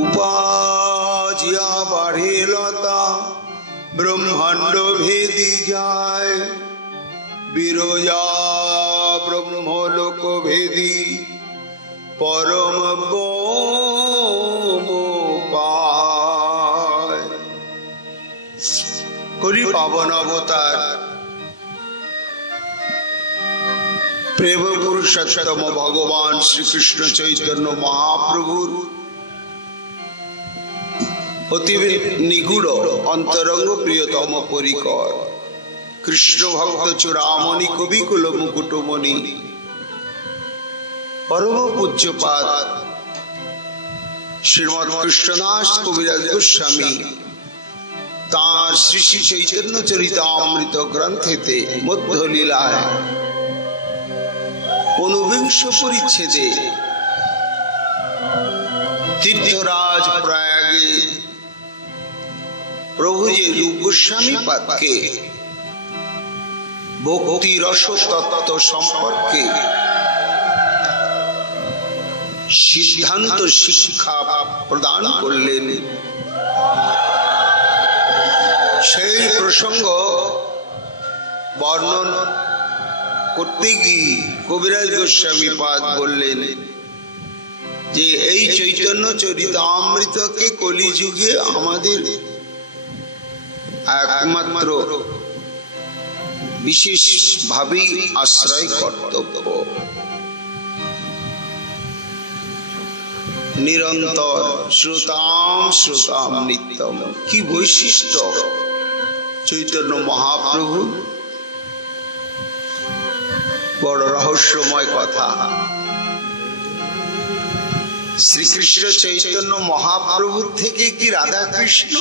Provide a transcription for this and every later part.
উপাজিয়া বাড়ে লতা ব্রহ্মাণ্ড ভেদি যায়, বিরজা ব্রহ্মলোক ভেদি পরম ব্যোম পায়। করি পাবন অবতার প্রেম পুরুষোত্তম ভগবান শ্রীকৃষ্ণ চৈতন্য মহাপ্রভুর অতি নিগুড় অন্তরঙ্গ প্রিয়তম পরিকর কৃষ্ণ ভক্ত চূড়ামণি কবিকুল মুকুটমণি পরম পূজ্যপাদ শ্রীমৎ কৃষ্ণদাস কবিরাজ গোস্বামী তাঁর শ্রী শ্রী চৈতন্য চরিতামৃত গ্রন্থেতে মধ্যলীলায় ঊনবিংশ পরিচ্ছেদে তীর্থরাজ প্রয়াগে প্রভু যে রূপ গোস্বামী পাদকে ভক্তি রস তত্ত্ব সম্পর্কে সিদ্ধান্ত শিক্ষা প্রদান করলেন, সেই প্রসঙ্গ বর্ণন করতে গিয়ে কবিরাজ গোস্বামী পাদ বললেন যে এই চৈতন্য চরিতামৃতকে কলিযুগে আমাদের একমাত্র বিশেষ ভাবে আশ্রয় কর্তব্য। নিরন্তর শ্রোতাম শ্রোতাম নিত্যম, কি বৈশিষ্ট্য চৈতন্য মহাপ্রভু, বড় রহস্যময় কথা। শ্রীকৃষ্ণ চৈতন্য মহাপ্রভুর থেকে কি রাধা কৃষ্ণ,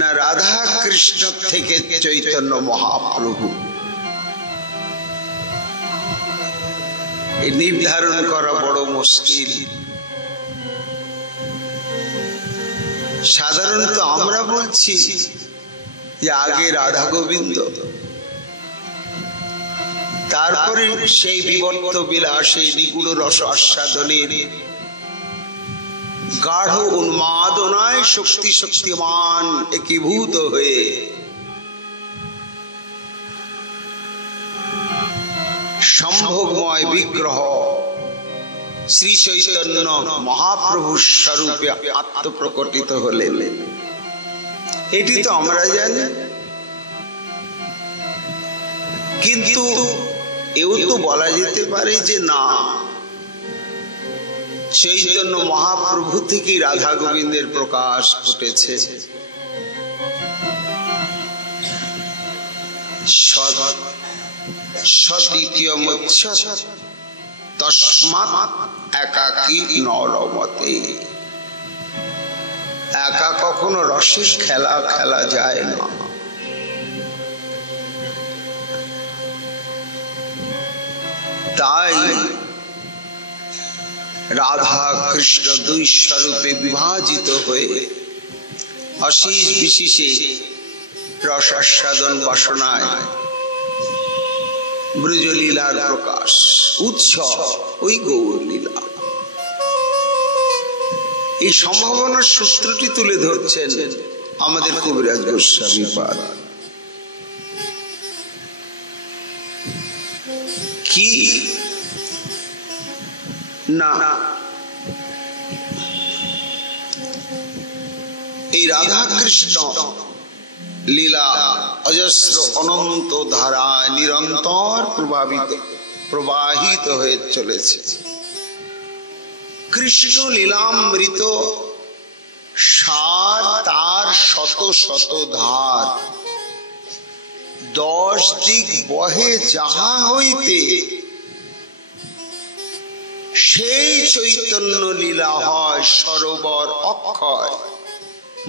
না রাধা কৃষ্ণ থেকে চৈতন্য মহাপ্রভু? নির্ধারণ করা বড় মুশকিল। সাধারণত আমরা বলছি যে আগে রাধা গোবিন্দ, তারপরে সেই বিবর্ত বিলাসে নিগুড় রস আস্বাদনের গাঢ় উন্মাদনায় শক্তি শক্তিমান একীভূত হয়ে সম্ভোগময় বিগ্রহ শ্রী চৈতন্য মহাপ্রভুর স্বরূপে আত্মপ্রকটিত হলেন। এটি তো আমরা জানি, কিন্তু এও তো বলা যেতে পারে যে না, চৈতন্য মহাপ্রভু থেকে রাধা গোবিন্দের প্রকাশ ঘটেছে। সদ্বিতীয় মৎস্য তস্মাৎ একাকী নরমতে, একা কখনো রসের খেলা খেলা যায় না। তাই রাধা কৃষ্ণ দুই স্বরূপে বিভাজিত হয়ে অশেষ বিশেষে রস আস্বাদন বাসনায় ব্রজলীলার প্রকাশ, উৎসব ওই গৌর লীলা। এই সম্ভাবনার সূত্রটি তুলে ধরছেন আমাদের কবিরাজ গোস্বামী পাদ। কি না এই রাধা কৃষ্ণ লীলা অজস্র অনন্ত ধারায় নিরন্তর প্রবাহিত হয়ে চলেছে। কৃষ্ণ লীলামৃত সার তার শত শত ধার, 10 দিক বহে যাহা হইতে, সেই চৈতন্য লীলা হয় সরোবর অক্ষয়,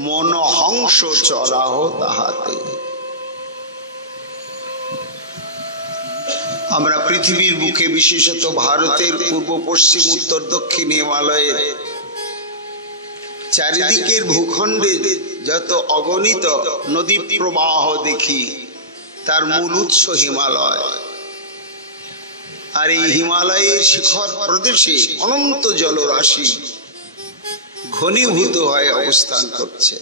মনহংস চরাহ তাহাতে। আমরা পৃথিবীর বুকে, বিশেষত ভারতের পূর্ব পশ্চিম উত্তর দক্ষিণ হিমালয়ের চারিদিকের ভূখণ্ডে যত অগণিত নদী প্রবাহ দেখি, তার মূল উৎস হিমালয়। আর এই হিমালয়ের শিখর প্রদেশে অনন্ত জলরাশি, ঘনীভূত হয়ে অবস্থান করছে।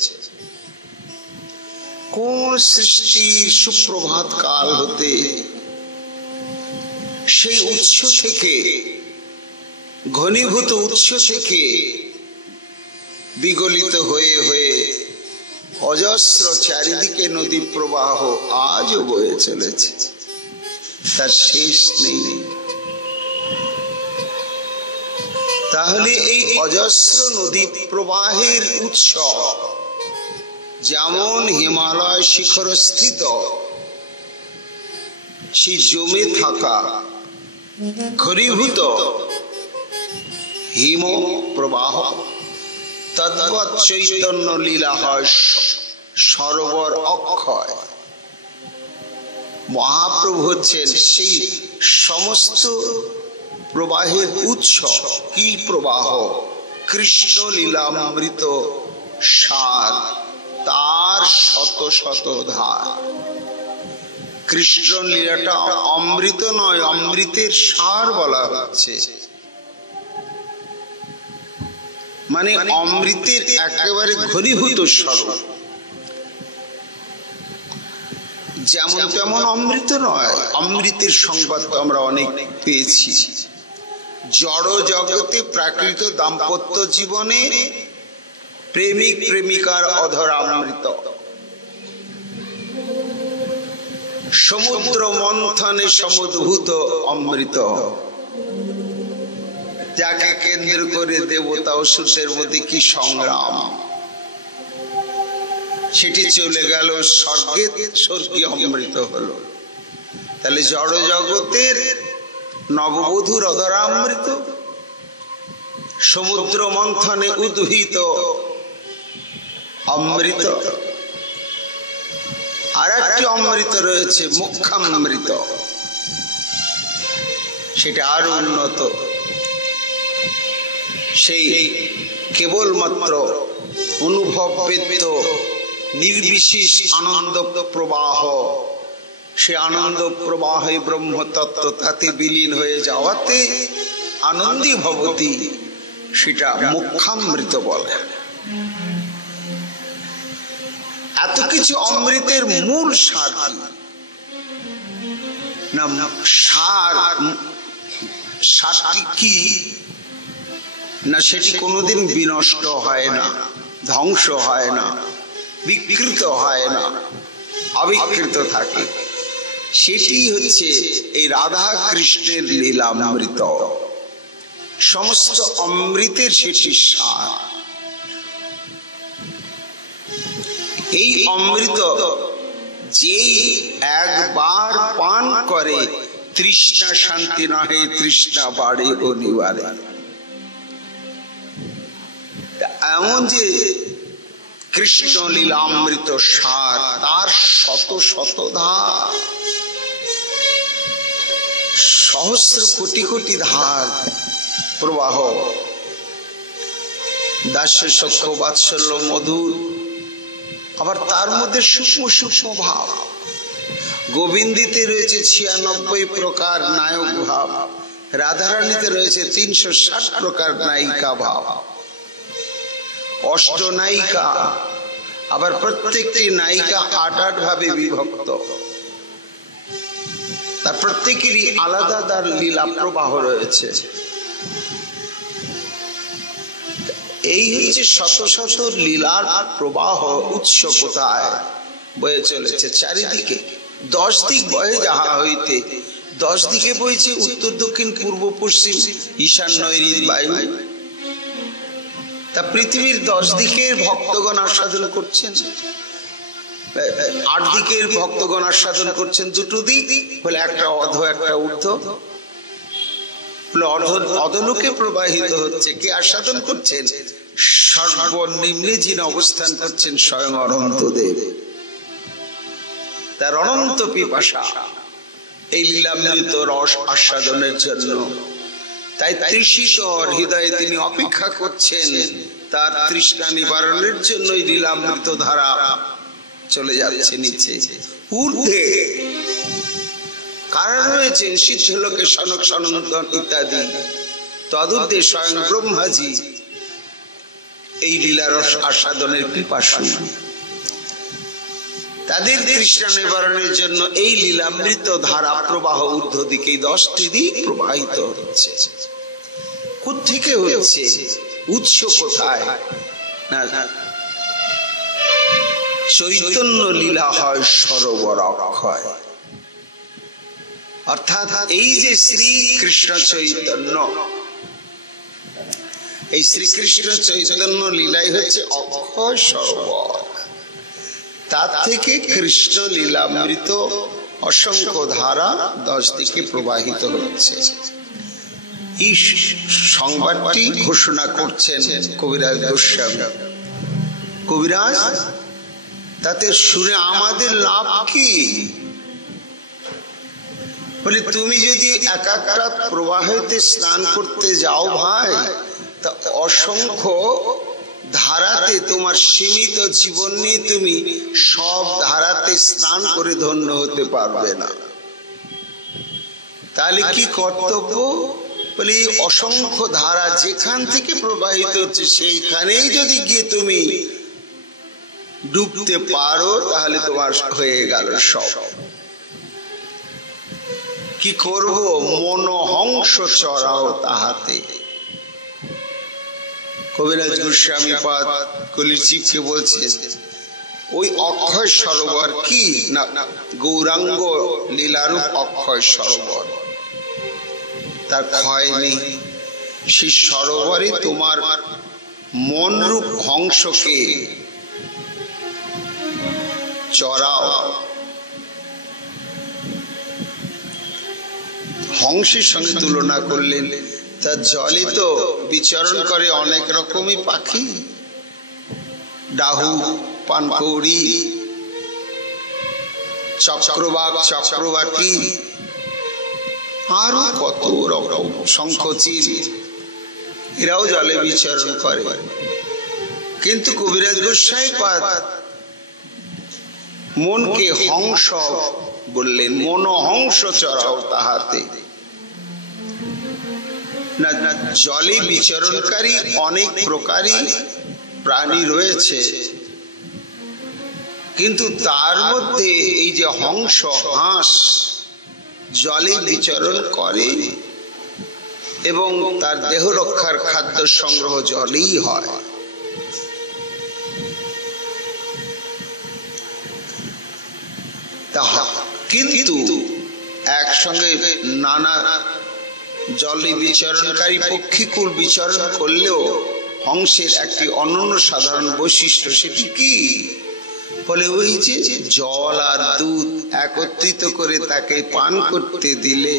কোন সৃষ্টির সুপ্রভাত কাল হতে সেই উৎস থেকে, ঘনীভূত উৎস থেকে বিগলিত হয়ে হয়ে অজস্র চারিদিকে নদী প্রবাহ আজও বয়ে চলেছে, তার শেষ নেই। তাহলে এই অজস্র নদী প্রবাহের উৎস যেমন হিমালয় শিখরস্থিত সেই জমে থাকা ঘনীভূত হিম প্রবাহ, তদ্বৎ চৈতন্য লীলা হয় সরোবর অক্ষয়। মহাপ্রভু হচ্ছেন সেই সমস্ত প্রবাহের উৎস। কি প্রবাহ? কৃষ্ণ লীলামৃত সার, তার শত শত ধার। কৃষ্ণ লীলাটা অমৃত নয়, অমৃতের সার বলা হচ্ছে, মানে অমৃতের একেবারে ঘনীভূত স্বরূপ। যেমন তেমন অমৃত নয়, অমৃতের সংবাদ তো আমরা অনেক পেয়েছি। জড় জগতে প্রাকৃত দাম্পত্য জীবনে প্রেমিক প্রেমিকার অধর অমৃত, সমুদ্র মন্থনে সমুদ্ভূত অমৃত, যাকে কেন্দ্র করে দেবতা অসুরের মধ্যে কি সংগ্রাম, সেটি চলে গেল স্বর্গে, স্বর্গীয় অমৃত হলো। তাহলে জড় জগতের নববধূর অধরামৃত, সমুদ্র মন্থনে উদ্ভূত অমৃত। আর একটি অমৃত রয়েছে মুখ্যামৃত, সেটা আরো উন্নত। সেই কেবলমাত্র অনুভববেদ্য নির্বিশেষ আনন্দ প্রবাহ, সে আনন্দ প্রবাহে ব্রহ্মতত্ত্ব তাতে বিলীন হয়ে যাওয়াতে আনন্দী ভবতি, সেটা মুখ্যামৃত বলে। এত কিছু অমৃতের মূল সার না, সারটি কি না, সেটি কোনোদিন বিনষ্ট হয় না, ধ্বংস হয় না, বিকৃত হয় না, অবিকৃত থাকে। সেটি হচ্ছে এই রাধা কৃষ্ণের লীলামৃত। সমস্ত অমৃতের সেটি সার। এই অমৃত যেই একবার পান করে, তৃষ্ণা শান্তি নহে, তৃষ্ণা বাড়ে অনিবারে। এমন যে কৃষ্ণ লীলামৃত সার, তার শত শত ধার, সহস্র কোটি কোটি ধার প্রবাহ। দাস্য সখ্য বাৎসল্য মধুর, আবার তার মধ্যে সূক্ষ্ম সূক্ষ্ম ভাব। গোবিন্দিতে রয়েছে 96 প্রকার নায়ক ভাব, রাধারানীতে রয়েছে 360 প্রকার নায়িকা ভাব। অষ্টনায়িকা, আবার প্রত্যেকটি নায়িকা 8 ভাবে বিভক্ত, তার প্রত্যেকেরই আলাদা তার লীলা প্রবাহ রয়েছে। এই হচ্ছে শত শত লীলার প্রবাহ। উৎস কোথায় বয়ে চলেছে? চারিদিকে। 10 দিক বয়ে যাহা হইতে, 10 দিকে বইছে উত্তর দক্ষিণ পূর্ব পশ্চিম ঈশান নৈঋত বায়ু। তা পৃথিবীর 10 দিকের ভক্তগণ আস্বাদন করছেন, 8 দিকের ভক্তগণ আস্বাদন করছেন। 2 দিক বলে, একটা অধ একটা ঊর্ধ্ব, অধলোকে প্রবাহিত হচ্ছে। কে আস্বাদন করছেন? সর্বনিম্নে যিনি অবস্থান করছেন স্বয়ং অনন্তদেব। তার অনন্ত পিপাসা এই লীলামৃত রস আস্বাদনের জন্য। তাই তৃষিত হৃদয়ে তিনি অপেক্ষা করছেন, তার তৃষ্ণা নিবারণের জন্য লীলামৃত ধারা চলে যাচ্ছে নিচে ঊর্ধ্বে। কারা রয়েছেন? সিদ্ধলোকে সনক সনন্দন ইত্যাদি। তদুর্ধে স্বয়ং ব্রহ্মাজি এই লীলারস আস্বাদনের পিপাসু, তাদের তৃষ্ণা নিবারণের জন্য এই লীলামৃত ধারা প্রবাহ ঊর্ধ্ব দিকে 10টি দিক প্রবাহিত হচ্ছে। কোত্থেকে হচ্ছে? উৎস কোথায়? না, চৈতন্য লীলা হয় সরোবর অক্ষয়। অর্থাৎ এই যে শ্রীকৃষ্ণ চৈতন্য, এই শ্রীকৃষ্ণ চৈতন্য লীলাই হচ্ছে অক্ষয় সরোবর। তার থেকে কৃষ্ণ লীলামৃত অসংখ্য ধারা 10 দিকে প্রবাহিত হচ্ছে। এই সংবাদটি ঘোষণা করছেন কবিরাজ গোস্বামী। কবিরাজ, তাতে শুনে আমাদের লাভ কি? বলে, তুমি যদি এক একটা প্রবাহেতে স্নান করতে যাও ভাই, তা অসংখ্য ধারাতে তোমার সীমিত জীবন নিয়ে তুমি সব ধারাতে স্নান করে ধন্য হতে পারবে না। তাহলে কি কর্তব্য? বলে, অসংখ্য ধারা যেখান থেকে প্রবাহিত হচ্ছে সেইখানেই যদি গিয়ে তুমি ডুবতে পারো, তাহলে তোমার হয়ে গেল সব। কি করব? মনোহংস চড়াও তাহাতে। কবিরাজ গোস্বামী পাদ কলিচিকে বলছে, ওই অক্ষয় সরোবর কি না, গৌরাঙ্গ লীলারূপ অক্ষয় সরোবর, তার ক্ষয় নেই। সেই সরোবরে তোমার মনরূপ হংসকে চড়াও। হংসের সঙ্গে তুলনা করলেন, তার জলে তো বিচরণ করে অনেক রকমই পাখি, ডাহু, পানকৌড়ি, চক্রবাক, চক্রবাকি, আরো কত রকম, শঙ্খচিল, এরাও জলে বিচরণ করে। কিন্তু কবিরাজ গোস্বামী পাদ মনকে হংস বললেন, মনোহংস চড়াও তাহাতে। না, জলে বিচরণকারী অনেক প্রকারই প্রাণী রয়েছে, কিন্তু তার মধ্যে এই যে হংস, হাঁস জলে বিচরণ করে এবং তার দেহ রক্ষার খাদ্য সংগ্রহ জলেই হয়। কিন্তু একসঙ্গে নানা জলে বিচরণকারী পক্ষীকুল বিচরণ করলেও হংসের একটি অনন্য সাধারণ বৈশিষ্ট্য, সেটি কি? বলে, ওই যে জল আর দুধ একত্রিত করে তাকে পান করতে দিলে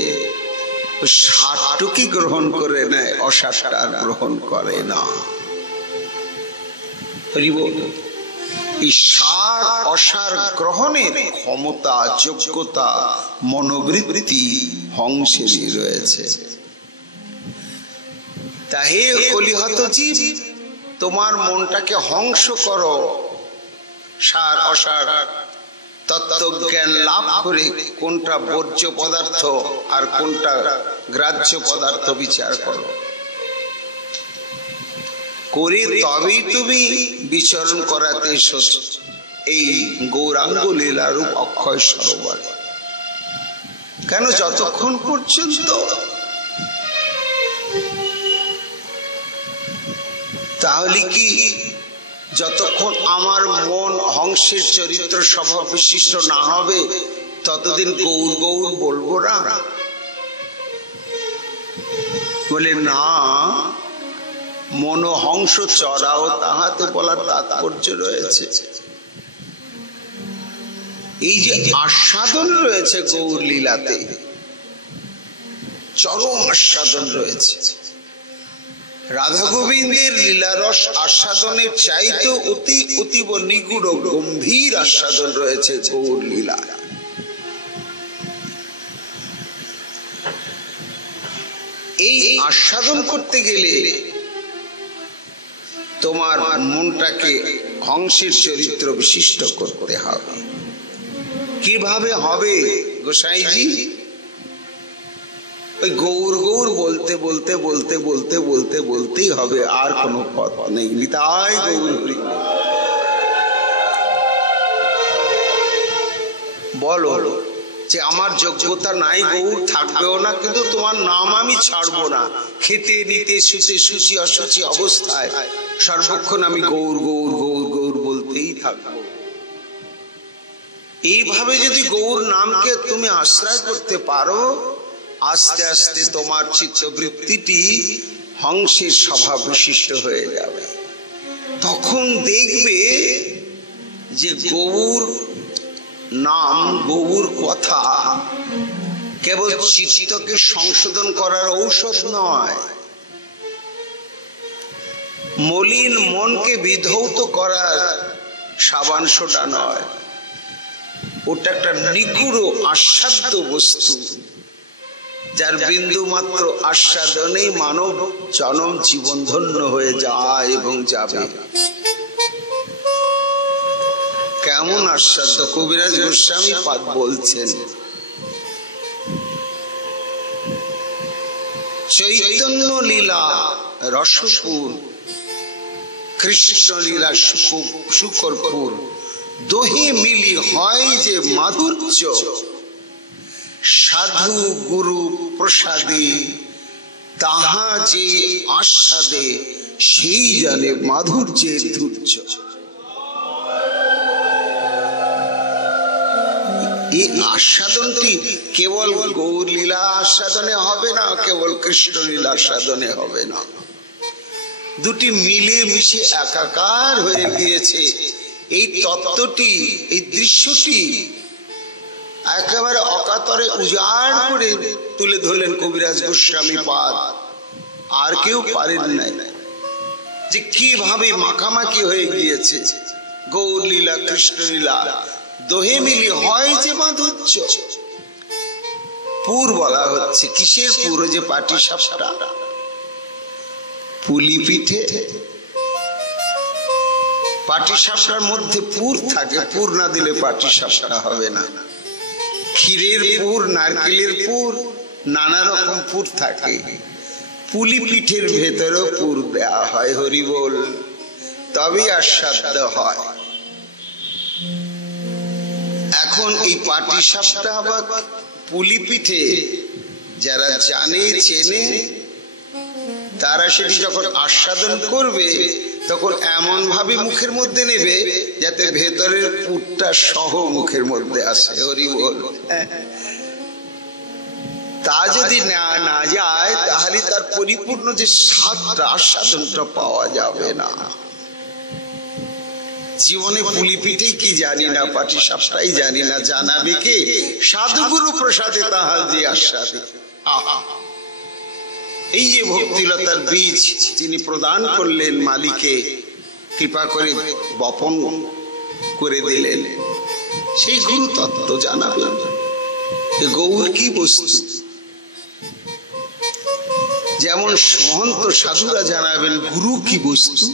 সারটুকি গ্রহণ করে নেয়, অসারটা আর গ্রহণ করে না। এই সার অসার গ্রহণের ক্ষমতা, যোগ্যতা, মনোবৃত্তি হংসেরই রয়েছে। তা হে কলিহত জীব, তোমার মনটাকে হংস করো, সার অসার তত্ত্বজ্ঞান লাভ করে কোনটা বর্জ্য পদার্থ আর কোনটা গ্রাহ্য পদার্থ বিচার করো, করে তবেই তুমি বিচরণ করাতে এই গৌরাঙ্গ লীলারূপ অক্ষয় সরোবর। কেন? যতক্ষণ পর্যন্ত তাহলে কি, যতক্ষণ আমার মন হংসের চরিত্র স্বভাব বিশিষ্ট না হবে ততদিন গৌর গৌর বলবো না? বলে, না, মনোহংস চড়াও তাহাতে বলার তাৎপর্য রয়েছে। এই যে আস্বাদন রয়েছে গৌর লীলাতে, চরম আস্বাদন রয়েছে। রাধা গোবিন্দের লীলারস আস্বাদনের চাইতে অতি অতীব নিগুড় গম্ভীর আস্বাদন রয়েছে গৌর লীলা। এই আস্বাদন করতে গেলে তোমার মনটাকে হংসের চরিত্র বিশিষ্ট করতে হবে। কিভাবে হবে গোসাইজি? ওই গৌর গৌর বলতে বলতে বলতে বলতে বলতে বলতেই হবে, আর কোনো পথ নেই। নিতাই গৌর হরি। বলো যে আমার যোগ্যতা নাই, গৌর থাকবেও না, কিন্তু তোমার নাম আমি ছাড়বো না। খেতে নিতে শুতে শুচি অশুচি অবস্থায় সর্বক্ষণ আমি গৌর গৌর গৌর গৌর বলতেই থাকবো। এইভাবে যদি গৌর নামকে তুমি আশ্রয় করতে পারো, আস্তে আস্তে তোমার চিত্তবৃত্তিটি হংসের স্বভাব বিশিষ্ট হয়ে যাবে। তখন দেখবে যে গৌর নাম, গৌর কথা কেবল চিত্তকে সংশোধন করার ঔষধ নয়, মলিন মনকে বিধৌত করার সাবান সোডা নয়। ওটা একটা নিগুড় আস্বাদ্য বস্তু, যার বিন্দু মাত্র আস্বাদনেই মানব জনম জীবন ধন্য হয়ে যায় এবং যাবে। কেমন আস্বাদ্য! কবিরাজ গোস্বামী পাদ বলছেন, চৈতন্য লীলা রসপুর, কৃষ্ণ লীলা শুকরপুর, দোহে মিলি হয় যে মাধুর্য, সাধু গুরু প্রসাদে তাহা যে আস্বাদে, সেই জানে মাধুর্যের ধৈর্য। এই আস্বাদনটি কেবল গৌর লীলা আস্বাদনে হবে না, কেবল কৃষ্ণ লীলা আস্বাদনে হবে না, দুটি মিলে মিশে একাকার হয়ে গিয়েছে। এই তত্ত্বটি, এই দৃশ্যটি একেবারে অকাতরে উজাড় করে তুলে ধরলেন কবিরাজ গোস্বামী পাদ। আর কেউ পারেন নাই, যে কিভাবে মাখামাখি হয়ে গিয়েছে গৌর লীলা কৃষ্ণ লীলা, দোহে মিলি হয় যে মাধুর্য। পুর বলা হচ্ছে, কিসের পুর? যে পাটি সাপটা, পুলি পিঠে পাটি সাপটার মধ্যে পুর থাকে, পুর না দিলে পাটি সাপটা হবে না। ক্ষীরের পুর, নারকেলের পুর, নানা রকম পুর থাকে। পুলি পিঠের ভেতরেও পুর দেওয়া হয়, হরি বল, তবেই আস্বাদ্য হয়। এখন এই পাটি সাপটা বা পুলি পিঠে যারা জানে চেনে, তারা সেটি যখন আস্বাদন করবে তখন এমন ভাবে মুখের মধ্যে নেবে যাতে ভেতরের পুরটা সহ মুখের মধ্যে আসে, হরি বল। তা যদি না যায় তাহলে তার পরিপূর্ণ যে স্বাদটা, আস্বাদনটা পাওয়া যাবে না। জীবনে পুলি পিঠে কি জানি না, পাটি সাপটাই জানি না, জানাবে কে? সাধুগুরু প্রসাদে তাহার যে আস্বাদে। এই যে ভক্তিলতার বীজ তিনি প্রদান করলেন, মালিকে কৃপা করে বপন করে দিলেন, সেই গুরু তত্ত্ব জানাবেন। গৌর কি বস্তু, যেমন মহন্ত সাধুরা জানাবেন গুরু কি বস্তু,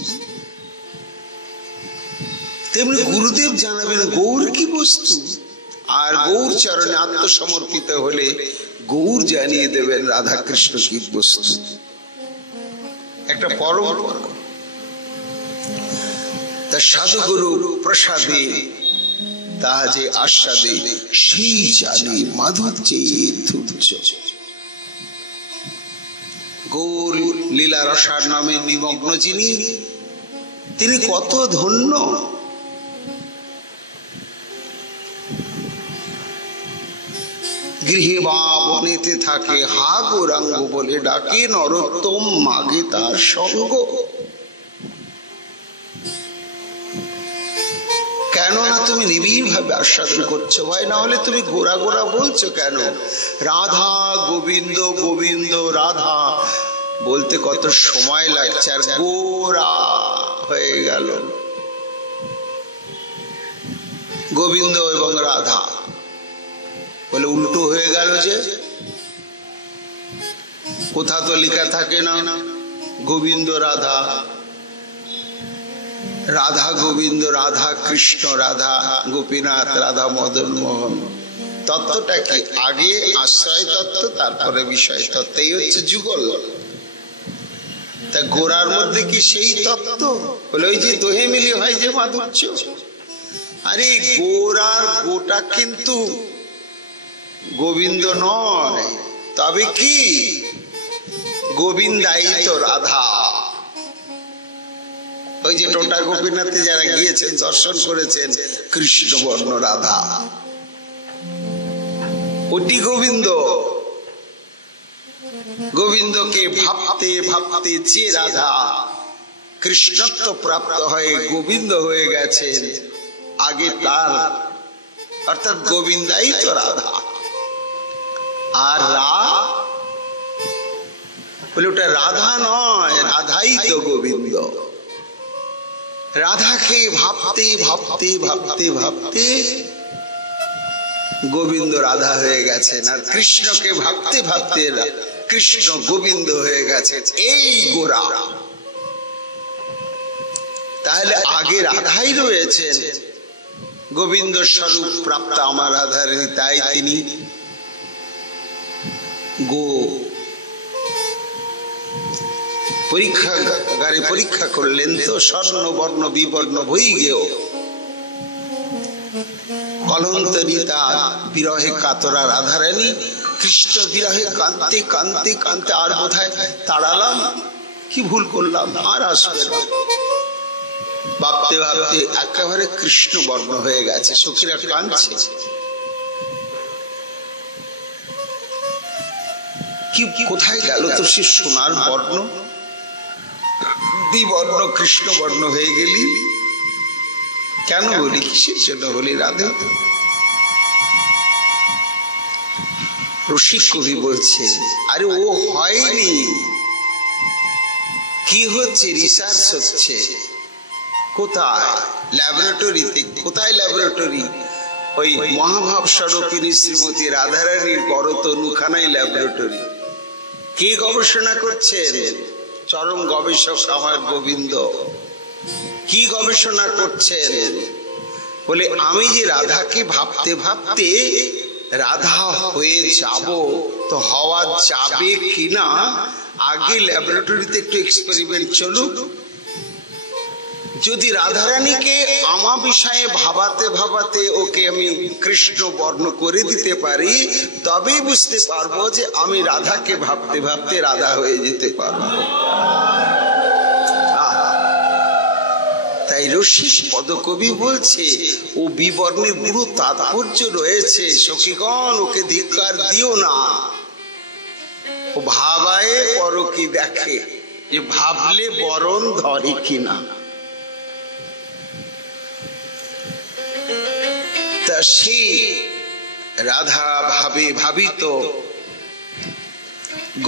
তেমনি গুরুদেব জানাবেন গৌর কি বস্তু। আর গৌর চরণে আত্মসমর্পিত হলে গৌর জানিয়ে দেবেন রাধা কৃষ্ণ কি বস্তু। একটা পরম্পরা। তা সাধুগুরু প্রসাদে তাহা যে আস্বাদে, সেই জানে মাধুর্যের ধৈর্য। গৌর লীলা রসার নামে নিমগ্ন যিনি, তিনি কত ধন্য। গৃহে বা বনেতে থাকে, হা গৌরাঙ্গ বলে ডাকে, নরোত্তম মাগে তার সঙ্গ। কেননা তুমি নিবিড় ভাবে আস্বাদন করছো ভাই, না হলে তুমি গোড়া গোড়া বলছো কেন? রাধা গোবিন্দ, গোবিন্দ রাধা বলতে কত সময় লাগছে, আর গোরা হয়ে গেল গোবিন্দ এবং রাধা বলে, উল্টো হয়ে গেল যে। কোথা তো লেখা থাকে না গোবিন্দ রাধা, রাধা গোবিন্দ, রাধা কৃষ্ণ, রাধা গোপীনাথ, রাধা মদন মোহন। তত্ত্বটা কি? আগে আশ্রয় তত্ত্ব, তারপরে বিষয় তত্ত্ব, এই হচ্ছে যুগল। তা গোড়ার মধ্যে কি সেই তত্ত্ব? বলে ওই যে দোহে মিলি হয় যে মাধুর্য। আরে গোড়ার গোটা কিন্তু গোবিন্দ নয়, তবে কি গোবিন্দাই তো রাধা। ওই যে টোটা গোপীনাথে যারা গিয়েছেন দর্শন করেছেন কৃষ্ণ বর্ণ রাধা, ওটি গোবিন্দ। গোবিন্দকে ভাবতে ভাবতে যে রাধা কৃষ্ণত্ব প্রাপ্ত হয়ে গোবিন্দ হয়ে গেছেন, আগে তার অর্থাৎ গোবিন্দাই তো রাধা। আর বলে ওটা রাধা নয়, রাধাই তো গোবিন্দ। রাধাকে ভাবতে ভাবতে ভাবতে ভাবতে গোবিন্দ রাধা হয়ে গেছেন, আর কৃষ্ণকে ভাবতে ভাবতে কৃষ্ণ গোবিন্দ হয়ে গেছেন। এই গোরা। তাহলে আগে রাধাই রয়েছেন, গোবিন্দ স্বরূপ প্রাপ্ত আমার রাধারানী, তাই তিনি গো পরীক্ষাগারে পরীক্ষা করলেন তো স্বর্ণ বর্ণ বিবর্ণ বই গেও কলন্তরিতা বিরহে কাতরা রাধারানী কৃষ্ণ বিরহে কাঁদতে কাঁদতে কাঁদতে আর বোধহয় তাড়ালাম, কি ভুল করলাম, আর আসবে না। ভাবতে ভাবতে একেবারে কৃষ্ণ বর্ণ হয়ে গেছে, সখীরা কাঁদছে। কি কোথায় গেল তো সে সোনার বর্ণ? বিবর্ণ কৃষ্ণ বর্ণ হয়ে গেলি কেন? বলি কিসের জন্য হলি রাধে? রসিক কবি বলছে আরে ও হয়নি, কি হচ্ছে? রিসার্চ হচ্ছে। কোথায়? ল্যাবরেটরিতে। কোথায় ল্যাবরেটরি? ওই মহাভাব স্বরূপিনী শ্রীমতী রাধারানীর বড় তনুখানায় ল্যাবরেটরি। কে গবেষণা করছেন? চরম গবেষক আমার গোবিন্দ। কি গবেষণা করছেন? বলে আমি যে রাধাকে ভাবতে ভাবতে রাধা হয়ে যাব, তো হওয়া যাবে কিনা আগে ল্যাবরেটরিতে একটু এক্সপেরিমেন্ট চলুক। যদি রাধারানীকে আমার বিষয়ে ভাবাতে ভাবাতে ওকে আমি কৃষ্ণ বর্ণ করে দিতে পারি, তবেই বুঝতে পারবো যে আমি রাধাকে ভাবতে ভাবতে রাধা হয়ে যেতে পারবো। তাই রসিক পদকবি বলছে ও বিবর্ণের পুরো তাৎপর্য রয়েছে। সখীগণ, ওকে ধিক্কার দিও না। ও ভাবায় পরকি দেখে, যে ভাবলে বরণ ধরে কিনা। তা সে রাধা ভাবে ভাবিত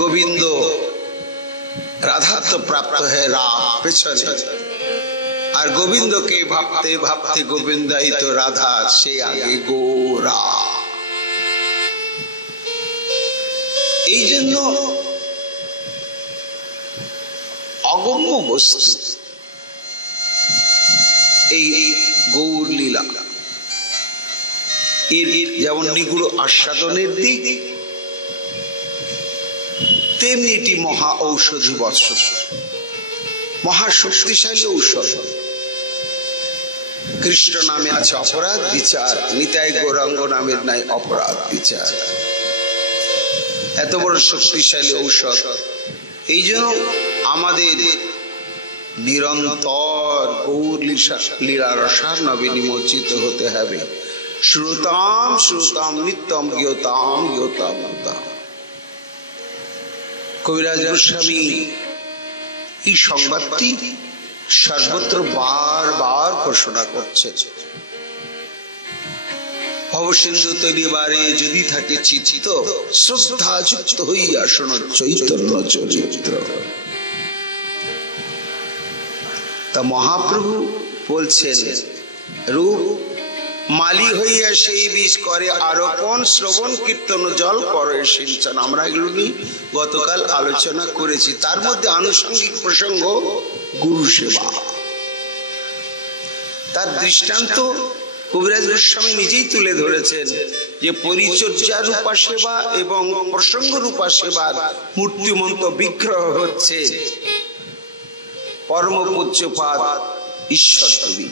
গোবিন্দ রাধাত্ব প্রাপ্ত হয়ে রাম পেছনে, আর গোবিন্দকে ভাবতে ভাবতে গোবিন্দাই তো রাধা, সে আগে গোরা। এই জন্য অগম্য বস্তু এই গৌর লীলা, এর যেমন নিগুড় আস্বাদনের দিক, তেমনি এটি মহা ঔষধি বৎসর, মহা শক্তিশালী ঔষধ। কৃষ্ণ নামে আছে অপরাধ বিচার, নিতাই গৌরাঙ্গ নামের নাই অপরাধ বিচার। এত বড় শক্তিশালী ঔষধ। এই জন্য আমাদের নিরন্তর গৌর লীলা রসার্ণবে নিমজ্জিত হতে হবে। শ্রুতাম শ্রুতাম নিত্যম জ্ঞাতাম জ্ঞাতাম। কবিরাজ গোস্বামী এই সংবাদটি সর্বত্র বারবার ঘোষণা করছে। ভবসিন্ধু তৈরিবারে যদি থাকে চিত্ত, শ্রদ্ধা যুক্ত হইয়া শোনো চৈতন্য চরিত্র। তা মহাপ্রভু বলছেন রূপ মালি হইয়া সেই বীজ করে আরোপণ, শ্রবণ কীর্তন জল করে সিঞ্চন। আমরা এগুলো নিয়ে গতকাল আলোচনা করেছি। তার মধ্যে আনুষঙ্গিক প্রসঙ্গ গুরু সেবা। তার দৃষ্টান্ত কবিরাজ গোস্বামী নিজেই তুলে ধরেছেন। যে পরিচর্যা রূপা সেবা এবং প্রসঙ্গ রূপা সেবার মূর্তিমন্ত বিগ্রহ হচ্ছে পরম পূজ্যপাদ ঈশ্বর কবি।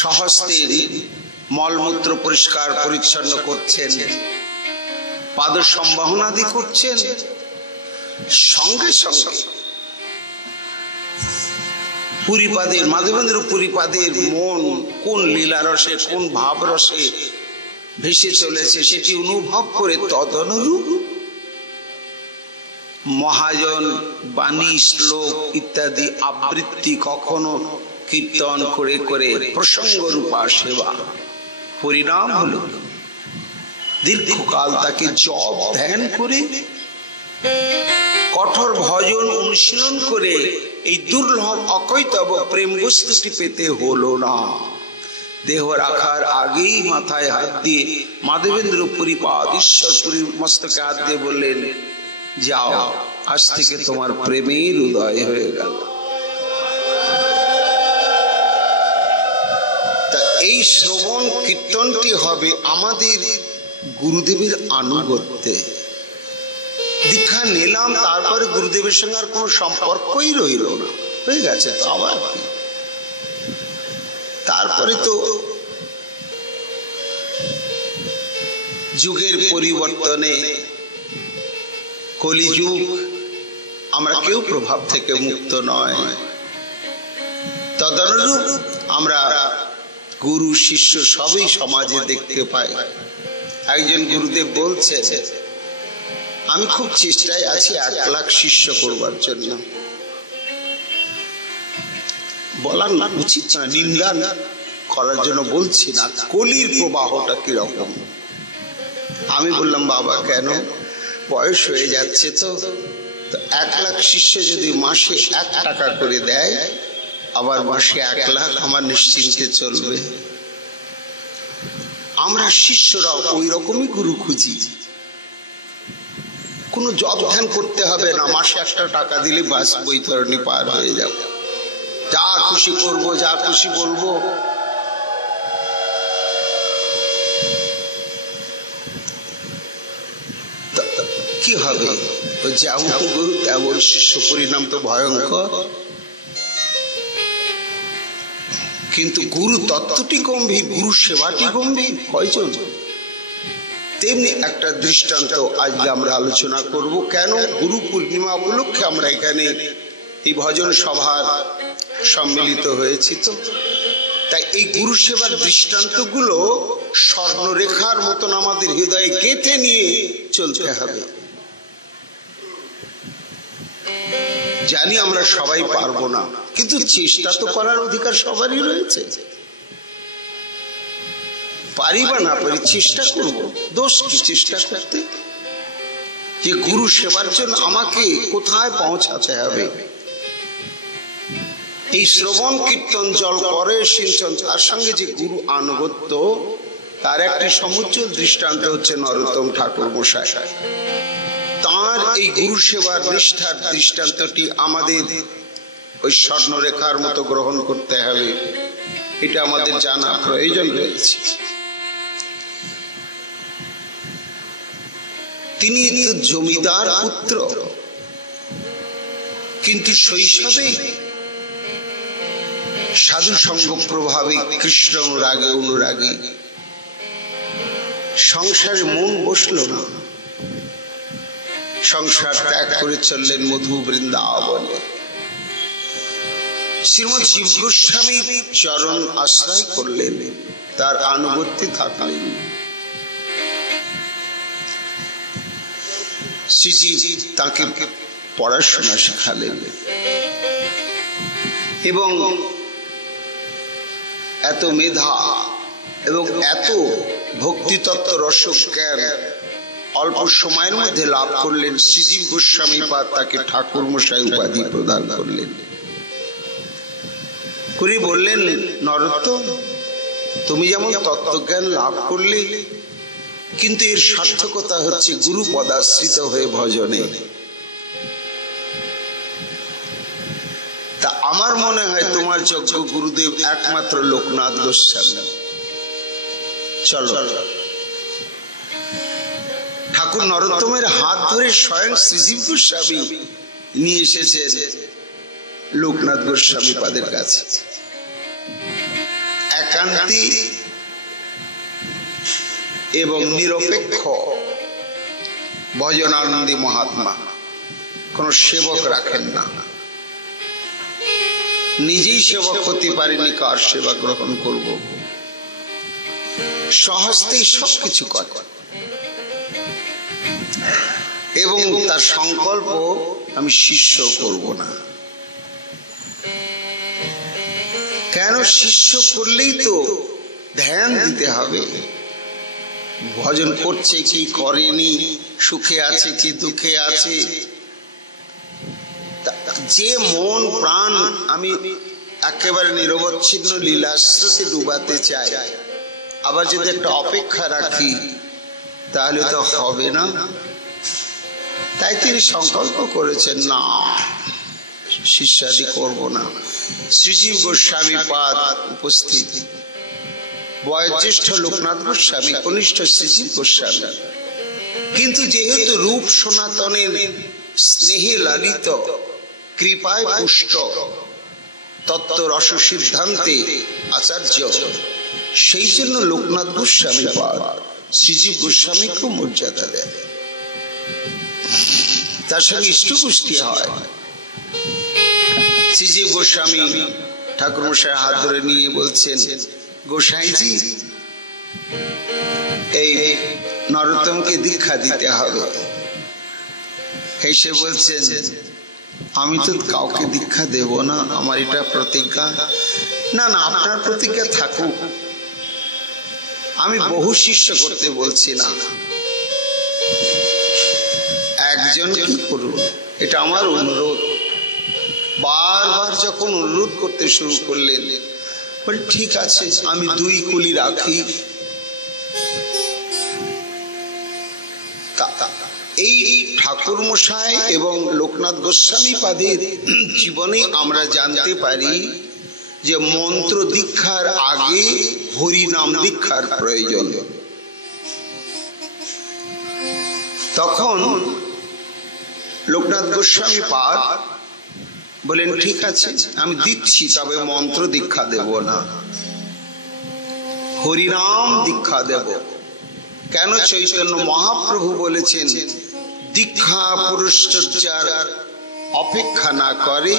সহস্তে মলমূত্র পরিষ্কার পরিচ্ছন্ন করছেন, পাদ সম্বাহনাদি করছেন, সঙ্গে সঙ্গে পুরীপাদের মাধবেন্দ্র পুরীপাদের মন কোন লীলা রসে কোন ভাব রসে ভেসে চলেছে সেটি অনুভব করে তদনুরূপ মহাজন বাণী শ্লোক ইত্যাদি আবৃত্তি কখনো কীর্তন করে করে প্রসঙ্গ রূপা সেবা। পরিণাম হলো দীর্ঘকাল তাকে জপ ধ্যান করে কঠোর ভজন অনুশীলন করে এই দুর্লভ অকৈতব প্রেম বস্তুটি পেতে হলো না। দেহ রাখার আগেই মাথায় হাত দিয়ে মাধবেন্দ্র পুরীপাদ ঈশ্বর পুরীর মস্তকে হাত দিয়ে বললেন, যাও, আজ থেকে তোমার প্রেমের উদয় হয়ে গেল। তা এই শ্রবণ কীর্তনটি হবে আমাদের গুরুদেবের আনুগত্যে। দীক্ষা নিলাম, তারপরে গুরুদেবের সঙ্গে আর কোনো সম্পর্কই রইল না, হয়ে গেছে তো আবার। তারপরে তো যুগের পরিবর্তনে কলিযুগ, আমরা কেউ প্রভাব থেকে মুক্ত নয়। তদনুরূপ আমরা গুরু শিষ্য সবই সমাজে দেখতে পাই। একজন গুরুদেব বলছে, আমি খুব চেষ্টায় আছি 1 লাখ শিষ্য করবার জন্য। বলার না উচিত না, নিন্দা করার জন্য বলছি না, কলির প্রবাহটা কিরকম। আমি বললাম, বাবা কেন, বয়স হয়ে যাচ্ছে তো 1 লাখ শিষ্য যদি মাসে 1 টাকা করে দেয়, আবার মাসে 1 লাখ আমার নিশ্চিন্তে চলবে। আমরা শিষ্যরা ওই রকমই গুরু খুঁজি, কোনো জব ধ্যান করতে হবে না, মাসে 1 টাকা দিলে বাস বৈতরণী পার হয়ে যাবে, যা খুশি করব, যা খুশি বলবো। কি হবে, যেমন গুরু তেমন শিষ্য, পরিণাম তো ভয়ঙ্কর। কিন্তু গুরু তত্ত্বটি গম্ভীর, গুরু সেবাটি গম্ভীর। কয়জন? তেমনি একটা দৃষ্টান্ত আজকে আমরা আলোচনা করব। কেন গুরু পূর্ণিমা উপলক্ষে আমরা এখানে এই ভজন সভা সম্মিলিত হয়েছি, তো তাই এই গুরু সেবার দৃষ্টান্তগুলো স্বর্ণরেখার মতন আমাদের হৃদয়ে গেঁথে নিয়ে চলতে হবে। জানি আমরা সবাই পারবো না, কিন্তু চেষ্টা তো করার অধিকার সবারই রয়েছে। পারি বা না পারি, চেষ্টা করবো, দোষ কি চেষ্টা করতে? যে গুরু সেবার জন্য আমাকে কোথায় পৌঁছাতে হবে। এই শ্রবণ কীর্তন জল করে সিঞ্চন, তার সঙ্গে যে গুরু আনুগত্য, তার একটি সমুজ্জ্বল দৃষ্টান্ত হচ্ছে নরোত্তম ঠাকুর মশাই। তার এই গুরু সেবার নিষ্ঠার দৃষ্টান্তটি আমাদের ওই স্বর্ণরেখার মতো গ্রহণ করতে হবে, এটা আমাদের জানা প্রয়োজন রয়েছে। তিনি তো জমিদার পুত্র, কিন্তু শৈশবে সাধু সঙ্গ প্রভাবে কৃষ্ণ অনুরাগী সংসারে মন বসল না, সংসার ত্যাগ করে চললেন মধু বৃন্দাবনে। শ্রীমৎ জীব গোস্বামী চরণ আশ্রয় করলেন, তার আনুগত্যে থাকলেন। শ্রীজি তাকে পড়াশোনা শেখালেন এবং এত মেধা এবং এত ভক্তিতত্ত্ব রসজ্ঞান অল্প সময়ের মধ্যে লাভ করলেন। শ্রীজীব গোস্বামী পাদ তাকে ঠাকুর মশাই উপাধি প্রদান করলেন। করে বললেন, নরোত্তম, তুমি যেমন তত্ত্বজ্ঞান লাভ করলে, কিন্তু এর সার্থকতা হচ্ছে গুরু পদাশ্রিত হয়ে ভজনে। তা আমার মনে হয় তোমার যোগ্য গুরুদেব একমাত্র লোকনাথ গোস্বামী। চলো। ঠাকুর নরোত্তমের হাত ধরে স্বয়ং শ্রীজীব গোস্বামী নিয়ে এসেছে লোকনাথ গোস্বামী পাদের কাছে। একান্তি এবং নিরপেক্ষ ভজনানন্দী মহাত্মা, কোন সেবক রাখেন না, নিজেই সেবক হতে পারেনি, কার সেবা গ্রহণ করব, সহজতেই সবকিছু করে এবং তার সংকল্প আমি শিষ্য করব না। কেন? শিষ্য করলেই তো ধ্যান দিতে হবে, ভজন করছে কি করেনি, সুখে আছে কি দুঃখে আছে, যে মন প্রাণ আমি একেবারে নিরবচ্ছিন্ন লীলাস্রোতে ডুবাতে চাই, আবার যদি একটা অপেক্ষা রাখি তাহলে তো হবে না। তাই তিনি সংকল্প করেছেন, না, শিষ্যাদি করব না। শ্রীজীব গোস্বামী পাদ উপস্থিত, বয়োজ্যেষ্ঠ লোকনাথ গোস্বামী, কনিষ্ঠ শ্রীজীব গোস্বামী, কিন্তু যেহেতু রূপ সনাতনের স্নেহে লালিত, কৃপায় পুষ্ট, তত্ত্ব রস সিদ্ধান্তে আচার্য, সেই জন্য লোকনাথ গোস্বামী পাদ শ্রীজীব গোস্বামীকে মর্যাদা দেয়, তার সঙ্গে ইষ্টপুষ্টি হয়। শ্রীজীব গোস্বামী ঠাকুর মশাই হাত ধরে নিয়ে বলছেন, গোসাইজি, এই নরোত্তমকে দীক্ষা দিতে হবে। হেসে বলছেন, আমি তো কাউকে দীক্ষা দেব না, আমার এটা প্রতিজ্ঞা। না না, আপনার প্রতিজ্ঞা থাকুক, আমি বহু শিষ্য করতে বলছি না, একজন কি করুন, এটা আমার অনুরোধ। বারবার যখন অনুরোধ করতে শুরু করলেন, বলে ঠিক আছে, আমি 2 কুলি রাখি। এই ঠাকুর মশাই এবং লোকনাথ গোস্বামী পাদের জীবনে আমরা জানতে পারি যে মন্ত্র দীক্ষার আগে হরিনাম দীক্ষার প্রয়োজন। তখন লোকনাথ গোস্বামী পাদ বলেন, ঠিক আছে, আমি দিচ্ছি, তবে মন্ত্র দীক্ষা দেব না, হরিনাম দীক্ষা দেব। কেন? চৈতন্য মহাপ্রভু বলেছেন, দীক্ষা পুরুষচর্যার অপেক্ষা না করে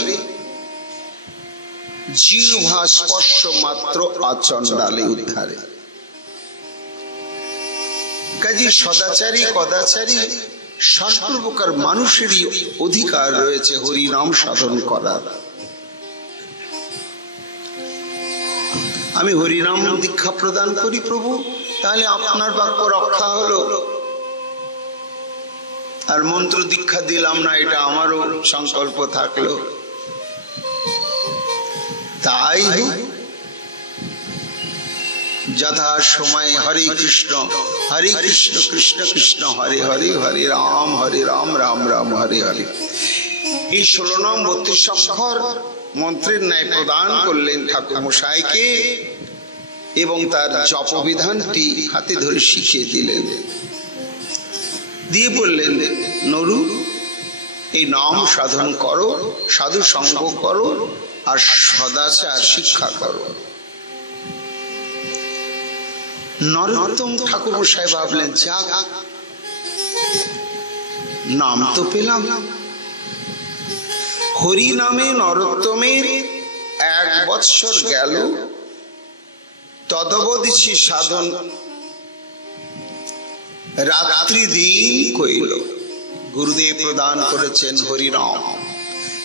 জিহ্বা স্পর্শ মাত্র আচণ্ডালে উদ্ধারে। কাজী সদাচারী কদাচারী সর্বপ্রকার মানুষেরই অধিকার রয়েছে হরিনাম সাধন করার। আমি হরিনাম দীক্ষা প্রদান করি প্রভু, তাহলে আপনার বাক্য রক্ষা হলো, আর মন্ত্র দীক্ষা দিলাম না, এটা আমারও সংকল্প থাকলো। তাই যথা সময় হরে কৃষ্ণ কৃষ্ণ কৃষ্ণ হরে হরে, হরে রাম রাম রাম হরে হরে। এই 16 নং 32 অক্ষর মন্ত্রের ন্যায় প্রদান করলেন ঠাকুর মশাইকে এবং তার জপবিধানটি হাতে ধরে শিখিয়ে দিলেন, দিয়ে বললেন, নরু, এই নাম সাধন করো, সাধু সঙ্গ করো, আর সদাচার শিক্ষা করো। নরোত্তম ঠাকুর মশাই ভাবলেন, যাক, নাম তো পেলাম। হরি নামে নরোত্তমের 1 বৎসর গেল, তদবধি সাধন রাত্রি দিন কইল। গুরুদেব প্রদান করেছেন হরিনাম।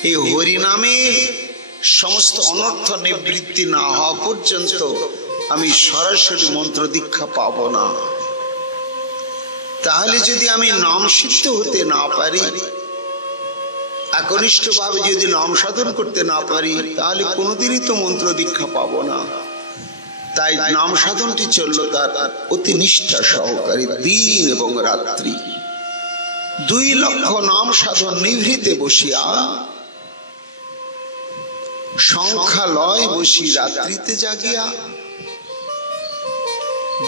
এই হরিনামে সমস্ত অনর্থ নিবৃত্তি না হওয়া পর্যন্ত আমি সরাসরি মন্ত্র দীক্ষা পাব না। তাহলে যদি আমি নাম সিদ্ধ হতে না পারি, একনিষ্ঠ ভাবে যদি নাম সাধন করতে না পারি, তাহলে কোনোদিনই তো মন্ত্র দীক্ষা পাবো না। তাই নাম সাধনটি চলল তার অতি নিষ্ঠা সহকারী, দিন এবং রাত্রি 2 লক্ষ নাম সাধন নিভৃতে বসিয়া, সংখ্যা লয় বসি রাত্রিতে জাগিয়া,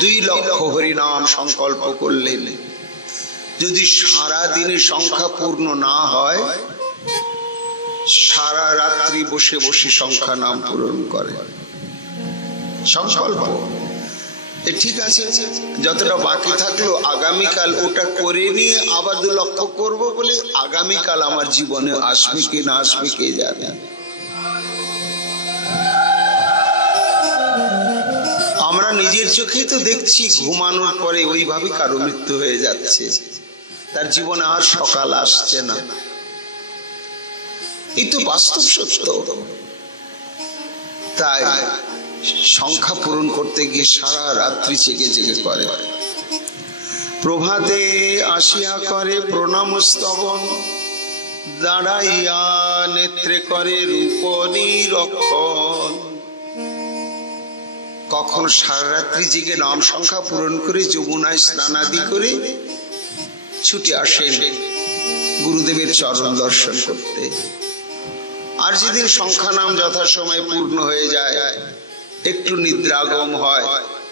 2 লক্ষ হরিনাম সংকল্প করলেন। যদি সারা দিনে সংখ্যা পূর্ণ না হয়, সারা রাত্রি বসে বসে সংখ্যা নাম পূরণ করে। সংকল্প ঠিক আছে, যতটা বাকি থাকলো আগামীকাল ওটা করে নিয়ে আবার 2 লক্ষ করবো বলে আগামীকাল আমার জীবনে আসবে কি না আসবে কে জানে। আমরা নিজের চোখেই তো দেখছি, ঘুমানোর পরে ওইভাবে কারো মৃত্যু হয়ে যাচ্ছে, তার জীবনে আর সকাল আসছে না। এই তো বাস্তব সত্য। তাই সংখ্যা পূরণ করতে গিয়ে সারা রাত্রি জেগে জেগে করে। প্রভাতে আসিয়া করে প্রণাম স্তবন, দাঁড়াইয়া নেত্রে করে রূপ নিরক্ষণ। কখনো সারা রাত্রি জেগে নাম সংখ্যা পূরণ করে যমুনায় স্নানাদি করে ছুটে আসেন গুরুদেবের চরণ দর্শন করতে। আর যেদিন সংখ্যা নাম যথাসময়ে পূর্ণ হয়ে যায়, একটু নিদ্রাগম হয়,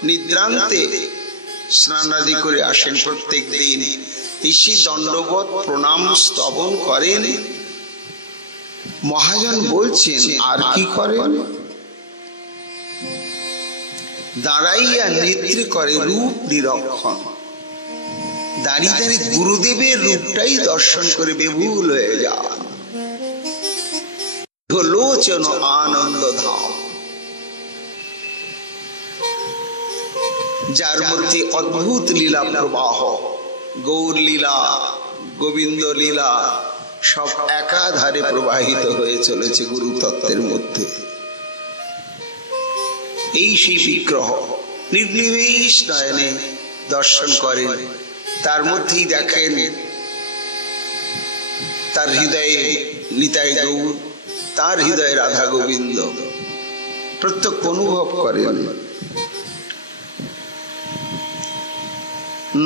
নিদ্রান্তে স্নানাদি করে আসেন প্রত্যেক দিন। এসে দণ্ডবত প্রণাম স্তবন করেন। মহাজন বলছেন আর কি করেন? দাঁড়াইয়া নেত্রে করে রূপ নিরক্ষণ। দাঁড়িয়ে দাঁড়িয়ে গুরুদেবের রূপটাই দর্শন করে বিভুল হয়ে যান। লোচন আনন্দ ধাম, যার মধ্যে অদ্ভুত লীলা প্রবাহ, গৌর লীলা, গোবিন্দ লীলা সব একাধারে প্রবাহিত হয়ে চলেছে গুরু তত্ত্বের মধ্যে। এই সেই বিগ্রহ নির্নিমেষ নয়নে দর্শন করেন। তার মধ্যেই দেখেন তার হৃদয়ে নিতাই গৌর, তার হৃদয়ে রাধা গোবিন্দ প্রত্যক্ষ অনুভব করেন।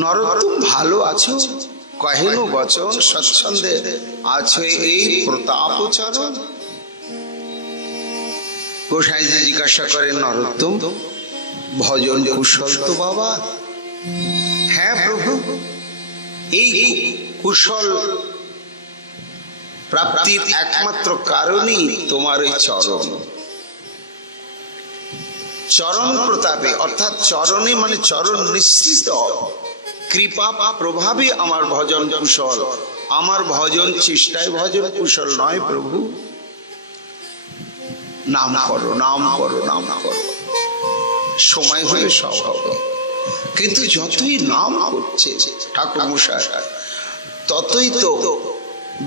নরোত্তম ভালো আছো, কহেন বচন স্বচ্ছন্দে আছে এই প্রতাপচরণ। গোসাইজি জিজ্ঞাসা করেন, নরোত্তম ভজন কুশল তো বাবা? হ্যাঁ প্রভু, এই কুশল প্রাপ্তির একমাত্র কারণই তোমার ওই চরণ। চরণ প্রতাপে, অর্থাৎ চরণে মানে চরণ নিঃসৃত কৃপা প্রভাবে আমার ভজন কুশল। আমার ভজন চেষ্টায় ভজন কুশল নয় প্রভু। নাম করো, নাম করো, নাম করো, সময় হয়ে সব হবে। কিন্তু যতই নাম করছে ঠাকুর মশাই, ততই তো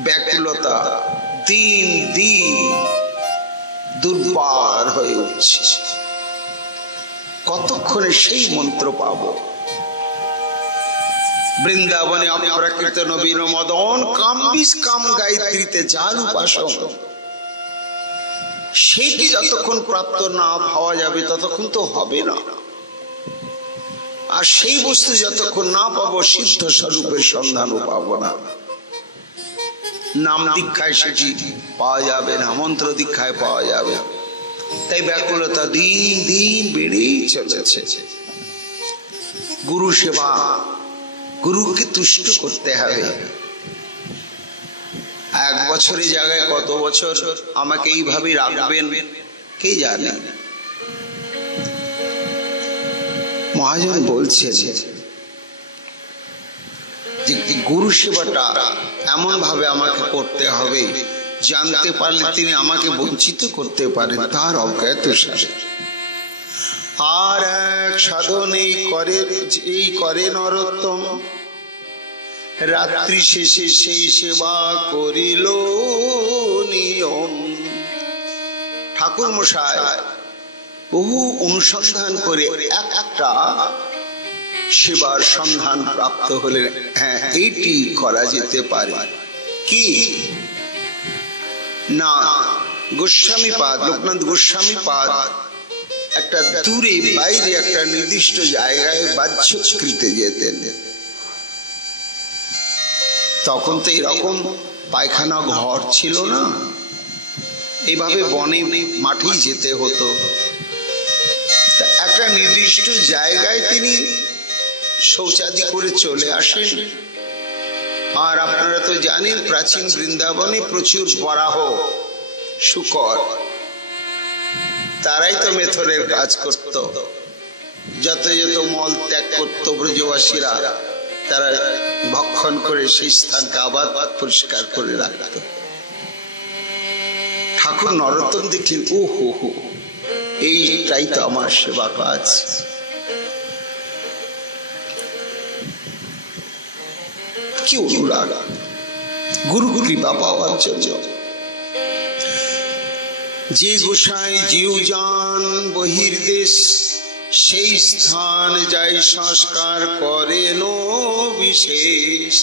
ব্যাকুলতা দিন দিন দুর্বার হয়ে উঠছে। কতক্ষণে সেই মন্ত্র পাবো? বৃন্দাবনে অপ্রাকৃত নবীন মদন কাম্বিস কাম গায়ত্রীতে যার উপাসন, সেইটি যতক্ষণ প্রাপ্ত না পাওয়া যাবে ততক্ষণ তো হবে না। আর সেই বস্তু যতক্ষণ না পাবো, সিদ্ধ স্বরূপের সন্ধানও পাবো না। নাম দীক্ষায় সেটি পাওয়া যাবে না, মন্ত্র দীক্ষায় পাওয়া যাবে। তাই ব্যাকুলতা দিন দিন বেড়েই চলেছে। গুরু সেবা, গুরুকে তুষ্ট করতে হবে। 1 বছরের জায়গায় কত বছর আমাকে এইভাবে রাখবেন কে জানে। মহাজন বলছেন যে গুরু সেবাটা এমন ভাবে আমাকে করতে হবে, জানতে পারলে তিনি আমাকে বঞ্চিত করতে পারেন তার অজ্ঞাত সাথে। আর এক সাধনে এই করে নরোত্তম, রাত্রি শেষে সেই সেবা করিল নিয়ম। ঠাকুর মশাই বহু অনুসন্ধান করে একটা সেবার সন্ধান প্রাপ্ত হলে, হ্যাঁ এইটি করা যেতে পারে। কি না, গোস্বামী পাদ, লোকনাথ গোস্বামী পাদ একটা দূরে বাইরে একটা নির্দিষ্ট জায়গায় বাহ্যকৃতে যেতেন। তখন তো এরকম পায়খানা ঘর ছিল না, এইভাবে বনে মাঠেই যেতে হতো। একটা একটা নির্দিষ্ট জায়গায় তিনি শৌচাদি করে চলে আসেন। আর আপনারা তো জানেন প্রাচীন বৃন্দাবনে প্রচুর বরাহ, শূকর, তারাই তো মেথরের কাজ করত। যত যত মল ত্যাগ করত ব্রজবাসীরা, তারা ভক্ষণ করে সেই স্থানকে আবার পরিষ্কার করে রাখত। ঠাকুর নরোত্তম দেখলেন, ও হো হো, এইটাই তো আমার সেবা কাজ। কি অনুরাগ, গুরু কৃপা পাওয়ার জন্য। যে গোসাই জিউ যান বহির্দেশ, সেই স্থান যাই সংস্কার করেন বিশেষ।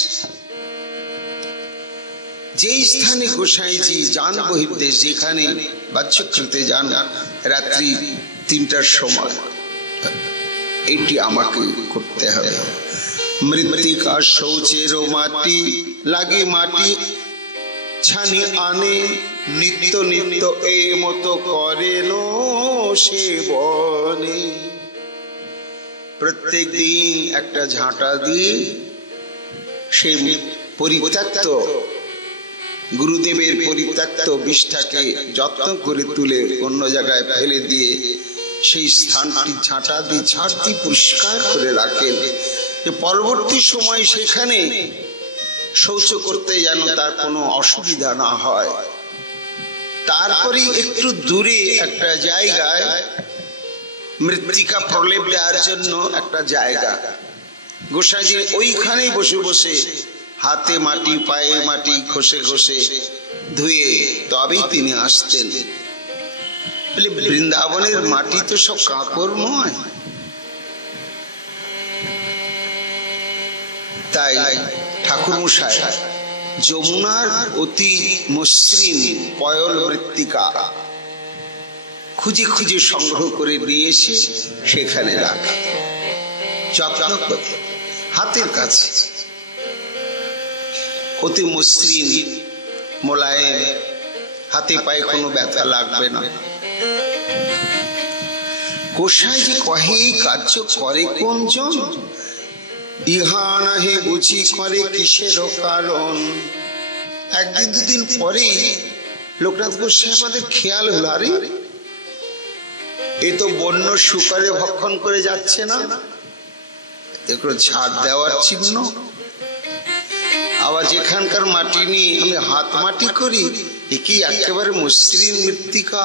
যেই স্থানে গোসাইজি যান বহির্দেশ, যেখানে বাচ্চকৃতে যান রাত্রি 3টার সময়, এটি আমাকে করতে হবে। মৃত্তিকা শৌচের মাটি লাগে, মাটি ছানি আনে, নিত্য নিত্য এই মতো করেন সেবনে। প্রত্যেক দিন একটা ঝাঁটা দিয়ে সেই পরিত্যক্ত গুরুদেবের পরিত্যক্ত বিষটাকে যত্ন করে তুলে অন্য জায়গায় ফেলে দিয়ে সেই স্থানটি ঝাঁটা দিয়ে ঝাড়তি পরিষ্কার করে রাখেন, যে পরবর্তী সময় সেখানে শৌচ করতে যেন তার কোনো অসুবিধা না হয়। তারপরে একটু দূরে একটা জায়গায় মৃত্তিকা প্রলেপ দেওয়ার জন্য একটা জায়গা, গোসাইজি ওইখানেই বসে বসে হাতে মাটি পায়ে মাটি ঘষে ঘষে ধুয়ে তবেই তিনি আসতেন। বৃন্দাবনের মাটি তো সব কাঁকরময়, তাই ঠাকুর মশাই যমুনার অতি মসৃণ পয়ল মৃত্তিকা খুঁজে খুঁজে সংগ্রহ করে নিয়ে এসে সেখানে রাখা, যত্ন করে হাতের কাছে, অতি মসৃণ মোলায়েম, হাতে পায়ে কোনো ব্যথা লাগবে না। গোসাই যে কহে এই কার্য করে কোনজন, ইহা নাহি বুঝি করে কিসের কারণ। একদিন দুদিন পরে লোকনাথ গোসাই আমাদের খেয়াল হলো, আরে এ তো বন্য শুকরে ভক্ষণ করে যাচ্ছে না, এগুলো ঝাড় দেওয়ার চিহ্ন। আবার যেখানকার মাটি নিয়ে আমি হাত মাটি করি, এ কি একেবারে মসৃণ মৃত্তিকা,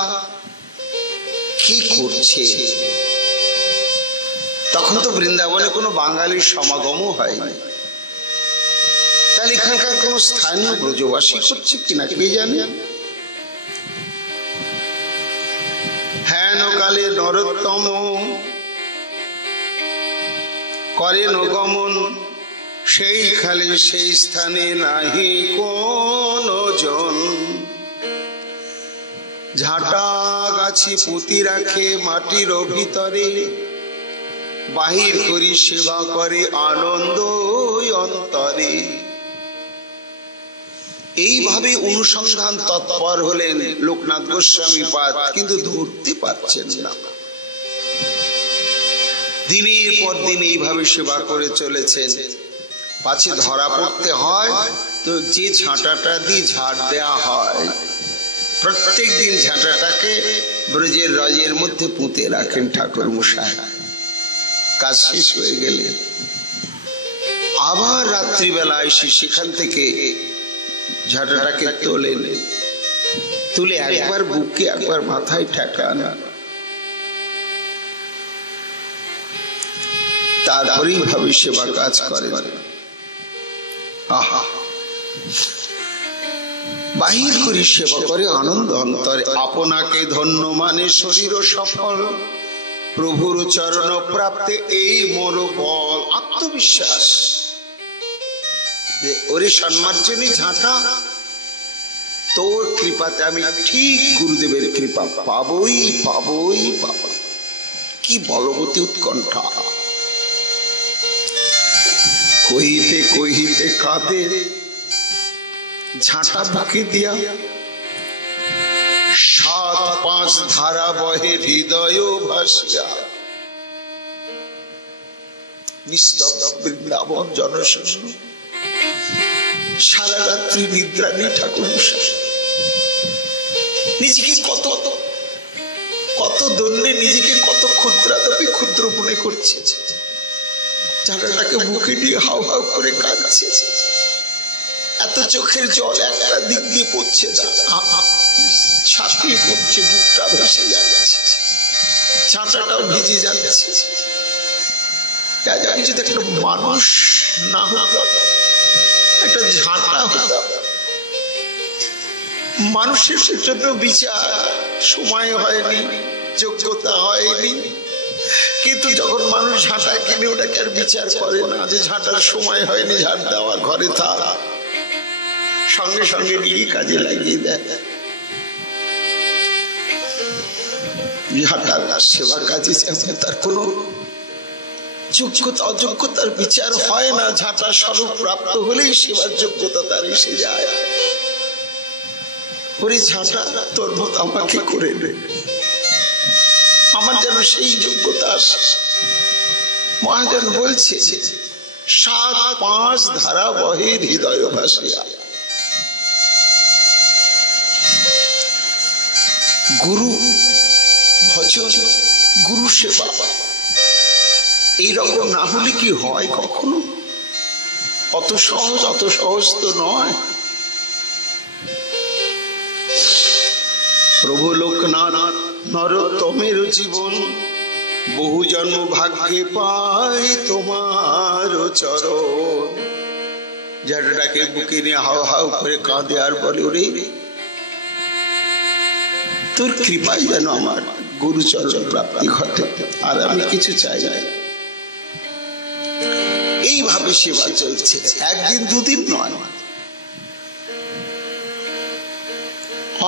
কি করছে? তখন তো বৃন্দাবনে কোনো বাঙালির সমাগমও হয়নি, তাহলে এখানকার কোন স্থানীয় ব্রজবাসী করছে কিনা কে জানে। হেন কালে নরোত্তম করেন গমন, সেই খালে সেই স্থানে নাহি কোন জন। ঝাঁটা গাছি পুঁতি রাখে মাটির ভিতরে, বাহির করি সেবা করে আনন্দ অন্তরে। এইভাবে অনুসন্ধান তৎপর হলেন লোকনাথ গোস্বামী পাদ, কিন্তু ধরতে পারছেন না। দিনের পর দিন এইভাবে সেবা করে চলেছেন, পাছে ধরা পড়তে হয় তো যে ঝাঁটাটা দিয়ে ঝাড় দেয়া হয়, প্রত্যেক দিন ঝাঁটাটাকে ব্রজের রজের মধ্যে পুঁতে রাখেন ঠাকুর মশাই। কাজ শেষ হয়ে গেলে আবার রাত্রিবেলা এসে সেখান থেকে ঝাঁটাটাকে তোলেন, তুলে একবার বুকে একবার মাথায় ঠেকান, তারপরেই ভাবে সেবা কাজ করেন। আহা, বাহির করি সেবা করে আনন্দ অন্তরে, আপনাকে ধন্য মানে শরীর সফল, প্রভুর চরণ প্রাপ্তে এই মোর বল। আত্মবিশ্বাস, ওরে সম্মার্জনী ঝাঁটা, তোর কৃপাতে আমি ঠিক গুরুদেবের কৃপা পাবই পাবই পাব। কি বলবতী উৎকণ্ঠা, কহিতে কহিতে কাঁদে ঝাঁটা বুকে দিয়া, 7-5 ধারা বহে হৃদয় ভাসিয়া। নিস্তব্ধ বৃন্দাবন জনশূন্য, সারা রাত্রি নিদ্রা নেই ঠাকুর মশাই। নিজেকে কত কত দণ্ডে, নিজেকে কত ক্ষুদ্রাতপি ক্ষুদ্র মনে করছে, চাটাটাকে বুকে নিয়ে হাউ হাউ করে কাঁদছে। এত চোখের জল একটা দিক দিয়ে পড়ছে না, ছাপিয়ে পড়ছে, বুকটা ভেসে যাচ্ছে, ছাঁটাটাও ভিজে যাচ্ছে। আমি যদি একটা মানুষ না হতাম, একটা ঝাঁটা হতাম, মানুষের জন্য বিচার সময় হয়নি, যোগ্যতা হয়নি, কিন্তু যখন মানুষ ঝাঁটা কিনে ওটাকে আর বিচার করে না যে ঝাঁটার সময় হয়নি, ঝাঁট দেওয়ার ঘরে থাক, সঙ্গে সঙ্গে নিয়ে কাজে লাগিয়ে দেয়। ঝাঁটার সেবা কাজে তার কোন যোগ্যতা অযোগ্যতার বিচার হয় না, ঝাঁটা স্বরূপ প্রাপ্ত হলেই সেবার যোগ্যতা তার এসে যায়। ওরে ঝাঁটা, তোর মত আমাকে করে নে, আমার যেন সেই যোগ্যতা আসে। মহাজন বলছে 7-5 ধারা বহে হৃদয় ভাসিয়া। গুরু ভজন, গুরু সেবা এইরকম না হলে কি হয় কখনো? অত সহজ তো নয়। প্রভু লোকনাথ নরোত্তমের জীবন, বহু জন্ম ভাগ্যে পাই তোমার চরণ। ঝাঁটাটাকে বুকে নিয়ে হাও হাও করে কাঁদে আর বলে, ওরে তোর কৃপায় যেন আমার গুরুচরণ প্রাপ্তি ঘটে, আর আমি কিছু চাই না। এইভাবে সেবা চলছে, একদিন দুদিন নয়,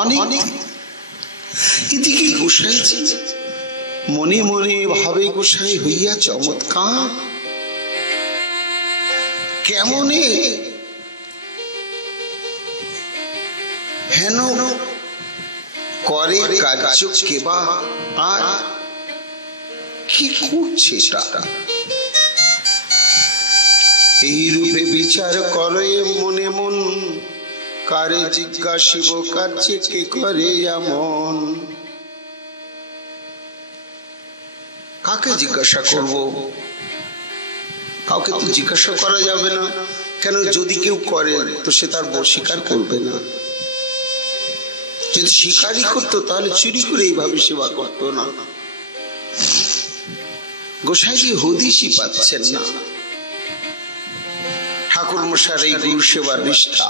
অনেক। কিন্তু কি গোসাই মনে মনে ভাবে, গোসাই হইয়া চমৎকার, কেমনে হেন করে কার্য কেবা, আর কি করছে তারা? এই রূপে বিচার করে মনে মন, কারে জিজ্ঞাসিব কার্যে কে করে এমন? কাকে জিজ্ঞাসা করব? কাউকে তো জিজ্ঞাসা করা যাবে না। কেন? যদি কেউ করে তো সে তার স্বীকার করবে না। যদি স্বীকারই করতো তাহলে চুরি করে এইভাবে সেবা করতো না। গোসাইজি হদিশই পাচ্ছেন না ঠাকুর মশার এই গুরু সেবার নিষ্ঠা।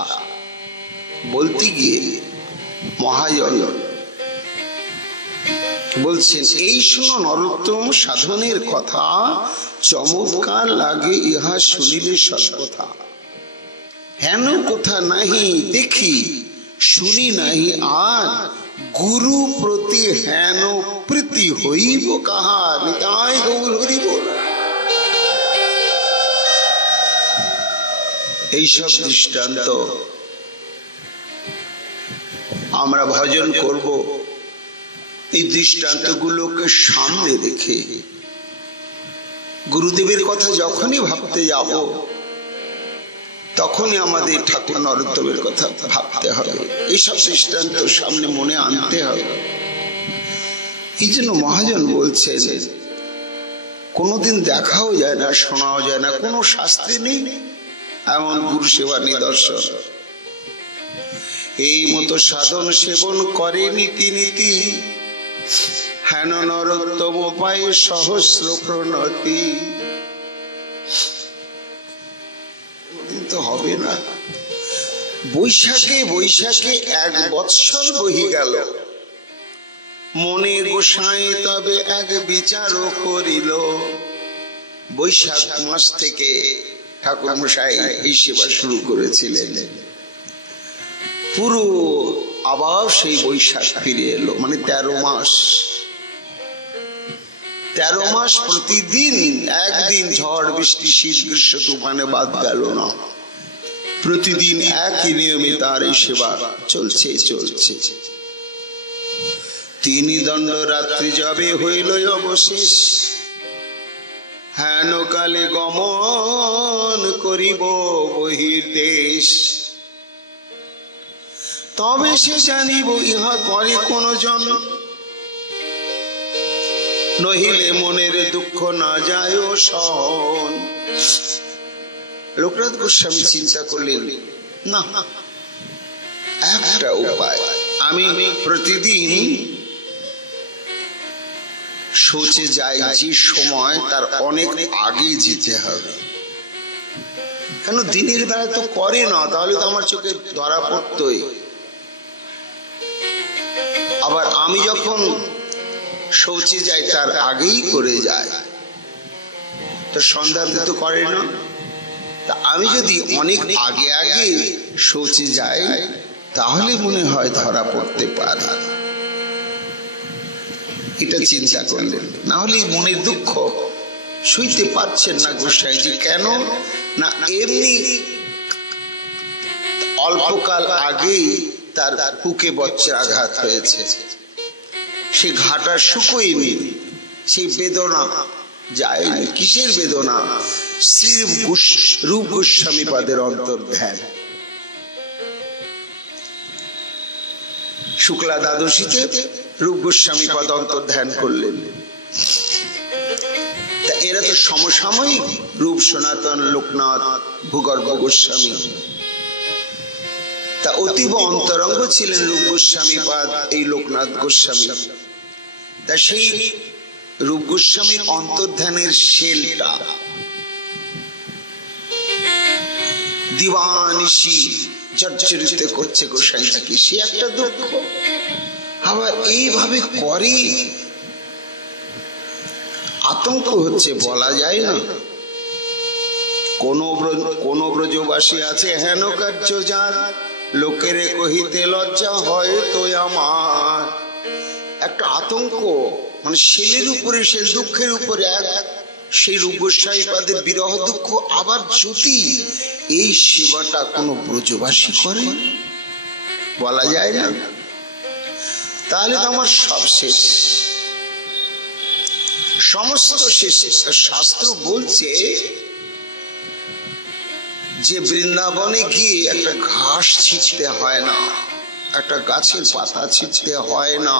বলতে গিয়ে মহাজন বলছেন, এই শোনো নরোত্তম সাধনের কথা, চমৎকার লাগে ইহা শুনিলে সর্বথা। হেন কথা নাহি দেখি শুনি নাহি আর, গুরু প্রতি হেন প্রীতি হইব কাহার? নিতাই গৌর হরি বল। এইসব দৃষ্টান্ত আমরা ভজন করব, এই দৃষ্টান্তগুলোকে সামনে রেখে গুরুদেবের কথা যখনই ভাবতে যাব তখনই আমাদের ঠাকুর নরোত্তমের কথা ভাবতে হবে, এইসব দৃষ্টান্ত সামনে মনে আনতে হবে। এই জন্য মহাজন বলছে যে কোনোদিন দেখাও যায় না, শোনাও যায় না, কোনো শাস্ত্রে নেই এমন গুরু সেবা নিদর্শন। এই মতো সাধন সেবন করে নীতি নীতি, হেন নরোত্তম পায় সহস্র প্রণতি। কিন্তু হবে না। বৈশাখে 1 বৎসর বহি গেল, মনে গোসাই তবে এক বিচার করিল। বৈশাখ মাস থেকে ঠাকুর মশাই এই সেবা শুরু করেছিলেন। পুরো আবার সেই বৈশাখ ফিরে এলো, মানে 13 মাস। 13 মাস প্রতিদিন একদিন ঝড় বৃষ্টি শীত গ্রীষ্ম তুফানে বাদ গেল না। প্রতিদিন একই নিয়মে তার এই সেবা চলছে। 3 দণ্ড রাত্রি যাবে হইল অবশেষ, হেন কালে গমন করিব বহির্দেশ, তবে সে জানিব ইহা করে কোন জন, নহিলে মনের দুঃখ না যায় সহন। লোকনাথ গোস্বামী চিন্তা করলেন, না একটা উপায়, আমি প্রতিদিন সোচে যাই যে সময় তার অনেক আগে যেতে হবে, কেন দিনের বেলা তো করে না, তাহলে তো আমার চোখে ধরা পড়তই। আবার আমি যখন শৌচে যাই তার আগেই করে যায়, তো সন্ধ্যাতে তো করে না, তা আমি যদি অনেক আগে আগে শৌচে যাই তাহলে মনে হয় ধরা পড়তে পারে। এটা চিন্তা করলেন, না হলে মনের দুঃখ সইতে পারছেন না গোসাইজি। কেন না, এমনি অল্পকাল আগেই তার বুকে বজ্রাঘাত হয়েছে, সে ঘাটা শুকোয়নি, সেই বেদনা যায়নি। কিসের বেদনা? শ্রী রূপ গোস্বামী পাদের অন্তর্ধ্যান। শুক্লা দ্বাদশীতে রূপ গোস্বামী পদ অন্তর্ধ্যান করলেন। তা এরা তো সমসাময়িক, রূপ সনাতন, লোকনাথ, ভূগর্ভ গোস্বামী। তা অতীব অন্তরঙ্গ ছিলেন রূপ গোস্বামী পাদ এই লোকনাথ গোস্বামী। তা সেই রূপ গোস্বামীর অন্তর্ধ্যানের শেলটা দিবানিশি জর্জরিত করছে গোসাইজিকে, সে একটা দুঃখ। আবার এইভাবে করে আতঙ্ক হচ্ছে, বলা যায় না। কোন ব্রজবাসী আছে হেন কার্য যার, লোকেরে কহিতে লজ্জা হয় তো আমার। একটা আতঙ্ক, মানে শেলের উপরে, শেল দুঃখের উপরে এক সেই রূপ গোস্বামী পাদের বিরহ দুঃখ। আবার যদি এই সেবাটা কোনো ব্রজবাসী করে, বলা যায় না, তাহলে তো আমার সব শেষ, সমস্ত শেষ। শাস্ত্র বলছে যে বৃন্দাবনে গিয়ে একটা ঘাস ছিঁচতে হয় না, একটা গাছের পাতা ছিঁচতে হয় না।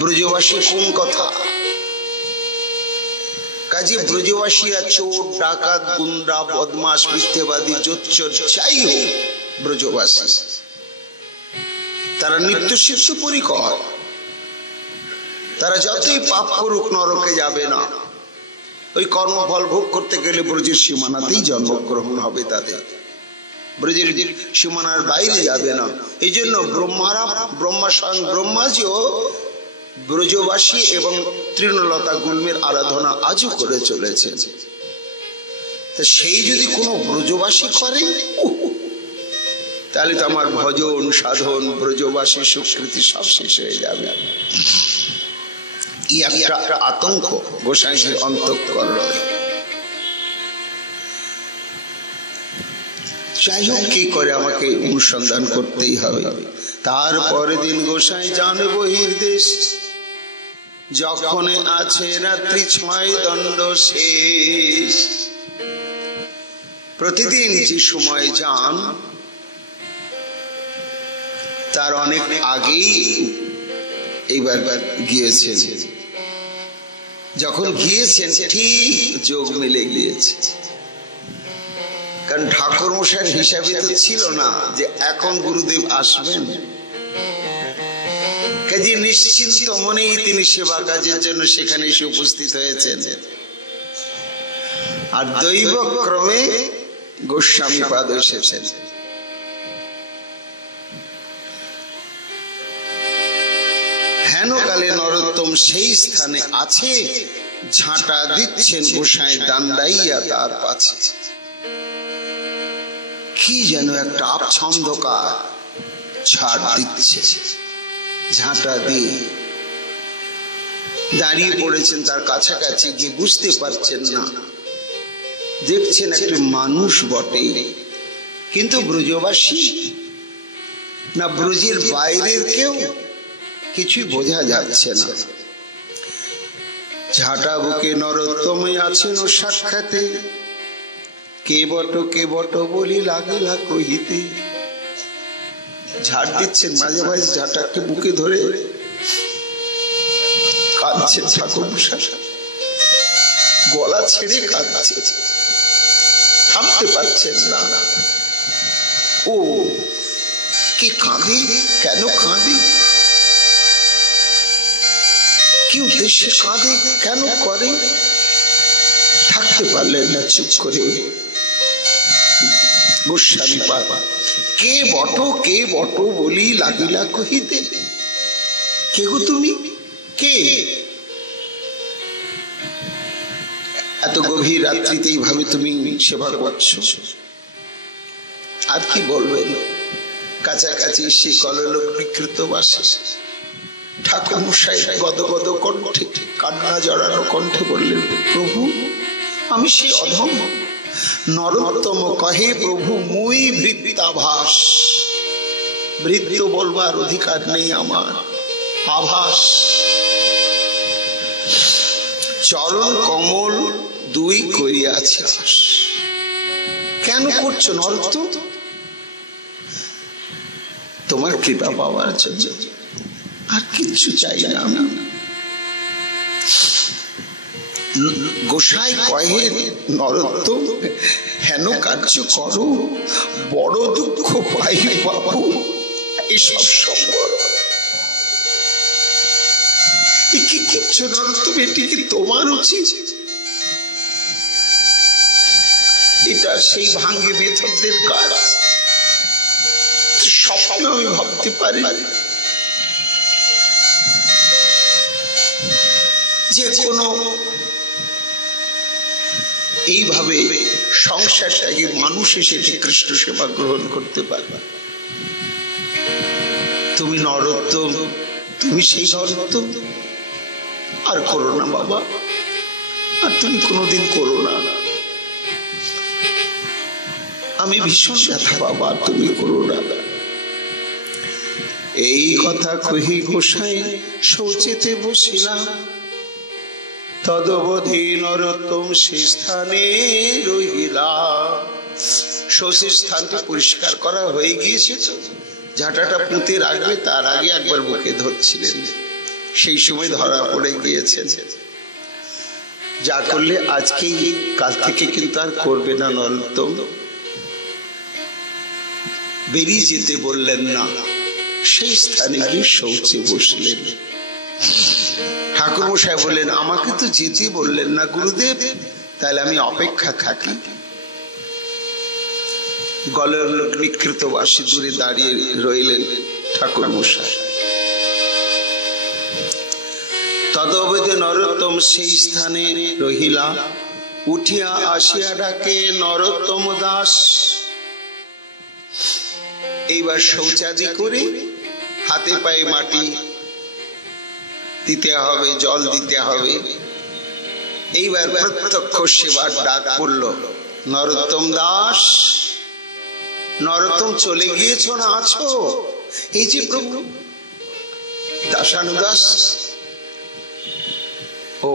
ব্রজবাসী কোন কথা? কাজে ব্রজবাসীরা চোর, ডাকাত, গুন্ডা, বদমাশ, মিথ্যেবাদী, জোচ্চোর যাই হোক, ব্রজবাসী তারা নিত্যশিষ্ট পরিকর। তারা যতই পাপ করুক নরকে যাবে না। ওই কর্মফল ভোগ করতে গেলে ব্রজের সীমানাতেই জন্মগ্রহণ হবে তাদের, ব্রজের সীমানার বাইরে যাবে না। এই জন্য ব্রহ্মা স্বয়ং ব্রহ্মাজিও ব্রজবাসী এবং তৃণলতা গুল্মের আরাধনা আজও করে চলেছেন। তা সেই যদি কোনো ব্রজবাসী করে, তাহলে তো আমার ভজন সাধন ব্রজবাসী সুকৃতি সব শেষ হয়ে যাবে। একটা আতঙ্ক গোসাইজির অন্তঃকরণে। যাই হোক, কি করে আমাকে অনুসন্ধান করতেই হবে। তারপরে দিন গোসাই যান বহির্দেশ, যখন আছে রাত্রি 6 দণ্ড শেষ। প্রতিদিন যে সময় যান তার অনেক আগেই এইবার গিয়েছেন। যখন গিয়েছেন ঠিক যোগ মিলে গিয়েছে, কারণ ঠাকুর মশাইয়ের হিসাবে তো ছিল না যে এখন গুরুদেব আসবেন। কাজে নিশ্চিন্ত মনেই তিনি সেবা কাজের জন্য সেখানে এসে উপস্থিত হয়েছেন। আর দৈব ক্রমে গোস্বামী পাদ এসেছেন। হেন কালে নরোত্তম সেই স্থানে আছে, ঝাঁটা দিচ্ছেন গোসাই দান্ডাইয়া তার পাছে। কি যেন একটা আচ্ছন্দকার ছাড় দিচ্ছে, ঝাঁটা দিয়ে দাঁড়িয়ে পড়েছেন তার কাছাকাছি গিয়ে, বুঝতে পারছেন না, দেখছেন একটা মানুষ বটে, কিন্তু ব্রজবাসী না ব্রজের বাইরের কেউ, কিছুই বোঝা যাচ্ছে না। ঝাঁটা বুকে নরোত্তম আছেন সাক্ষাতে, কে বট বলি লাগিলা কহিতে। ঝাড় দিচ্ছেন মাঝে মাঝে, ঝাঁটাকে বুকে ধরে কাঁদছে ঠাকুরমশাই, গলা ছেড়ে কাঁদছে, থামতে পারছেন না। ও কি কাঁদে, কেন কাঁদে, কি উদ্দেশ্যে কাঁদে, কেন করে, থাকতে পারলেন না চুপ করে। গোস্বামী পাদ, কে বট বলি লাগিলা কহিতে। কে গো তুমি, কে? এত গভীর রাত্রিতে এইভাবে তুমি সেবা করছো, আর কি বলবেন? কাছাকাছি সে কললোক বিকৃত বাসে ঠাকুর মশাই গদগদ কণ্ঠে, কান্না জড়ানো কণ্ঠে বললেন, প্রভু আমি সেই অধম। নরোত্তম কহে, প্রভু মুই ভৃত্যাভাস। ভৃত্য বলবার অধিকার নেই আমার, আভাস। চরণ কমল দুই করিয়াছে। কেন করছো নরোত্তম? তোমার কৃপা পাওয়ার জন্য, আর কিছু চাই না আমি। গোসাই কহে, নরোত্তম হেন কার্য করো, বড় দুঃখ পাই বাবু। এসব সম্ভব কি করছো নরোত্তম? এটি কি তোমার উচিত? এটা সেই ভাঙ্গে বেথরদের কাজ। স্বপ্ন আমি ভাবতে পারি যে কোনো এইভাবে সংসারটাকে মানুষ এসে কৃষ্ণ সেবা গ্রহণ করতে পারবে। তুমি নরোত্তম, তুমি সেই নরোত্তম। আর করো না বাবা, আর তুমি কোনোদিন করো না। আমি ভীষণ ব্যথা বাবা, তুমি করো না। এই কথা কহি গোসাই শৌচেতে বসিলাম, তদবধি নরোত্তম সে স্থানে রহিলা। শৌচের স্থানটি পরিষ্কার করা হয়ে গিয়েছে তো, ঝাঁটাটা পুঁতে রাখবে তার আগে একবার বুকে ধরছিলেন, সেই সময় ধরা পড়ে গিয়েছেন। যা করলে আজকেই, কাল থেকে কিন্তু আর করবে না নরোত্তম। বেরিয়ে যেতে বললেন না, সেই স্থানে গিয়ে শৌচে বসলেন। ঠাকুর মশাই বললেন, আমাকে তো যেতে বললেন না গুরুদেব, তাহলে আমি অপেক্ষা থাকি। গলের নিকৃত বাসী দূরে দাঁড়িয়ে রইলেন ঠাকুর মশাই। তদবধি নরোত্তম সেই স্থানে রহিলা, উঠিয়া আসিয়া ডাকে নরোত্তম দাস। এইবার শৌচাদি করে হাতে পায়ে মাটি দিতে হবে, জল দিতে হবে। এইবার প্রত্যক্ষ সেবার ডাক পড়ল, নরোত্তম দাস। নরোত্তম চলে গিয়েছ না আছো? এই যে প্রভু দাসানুদাস। ও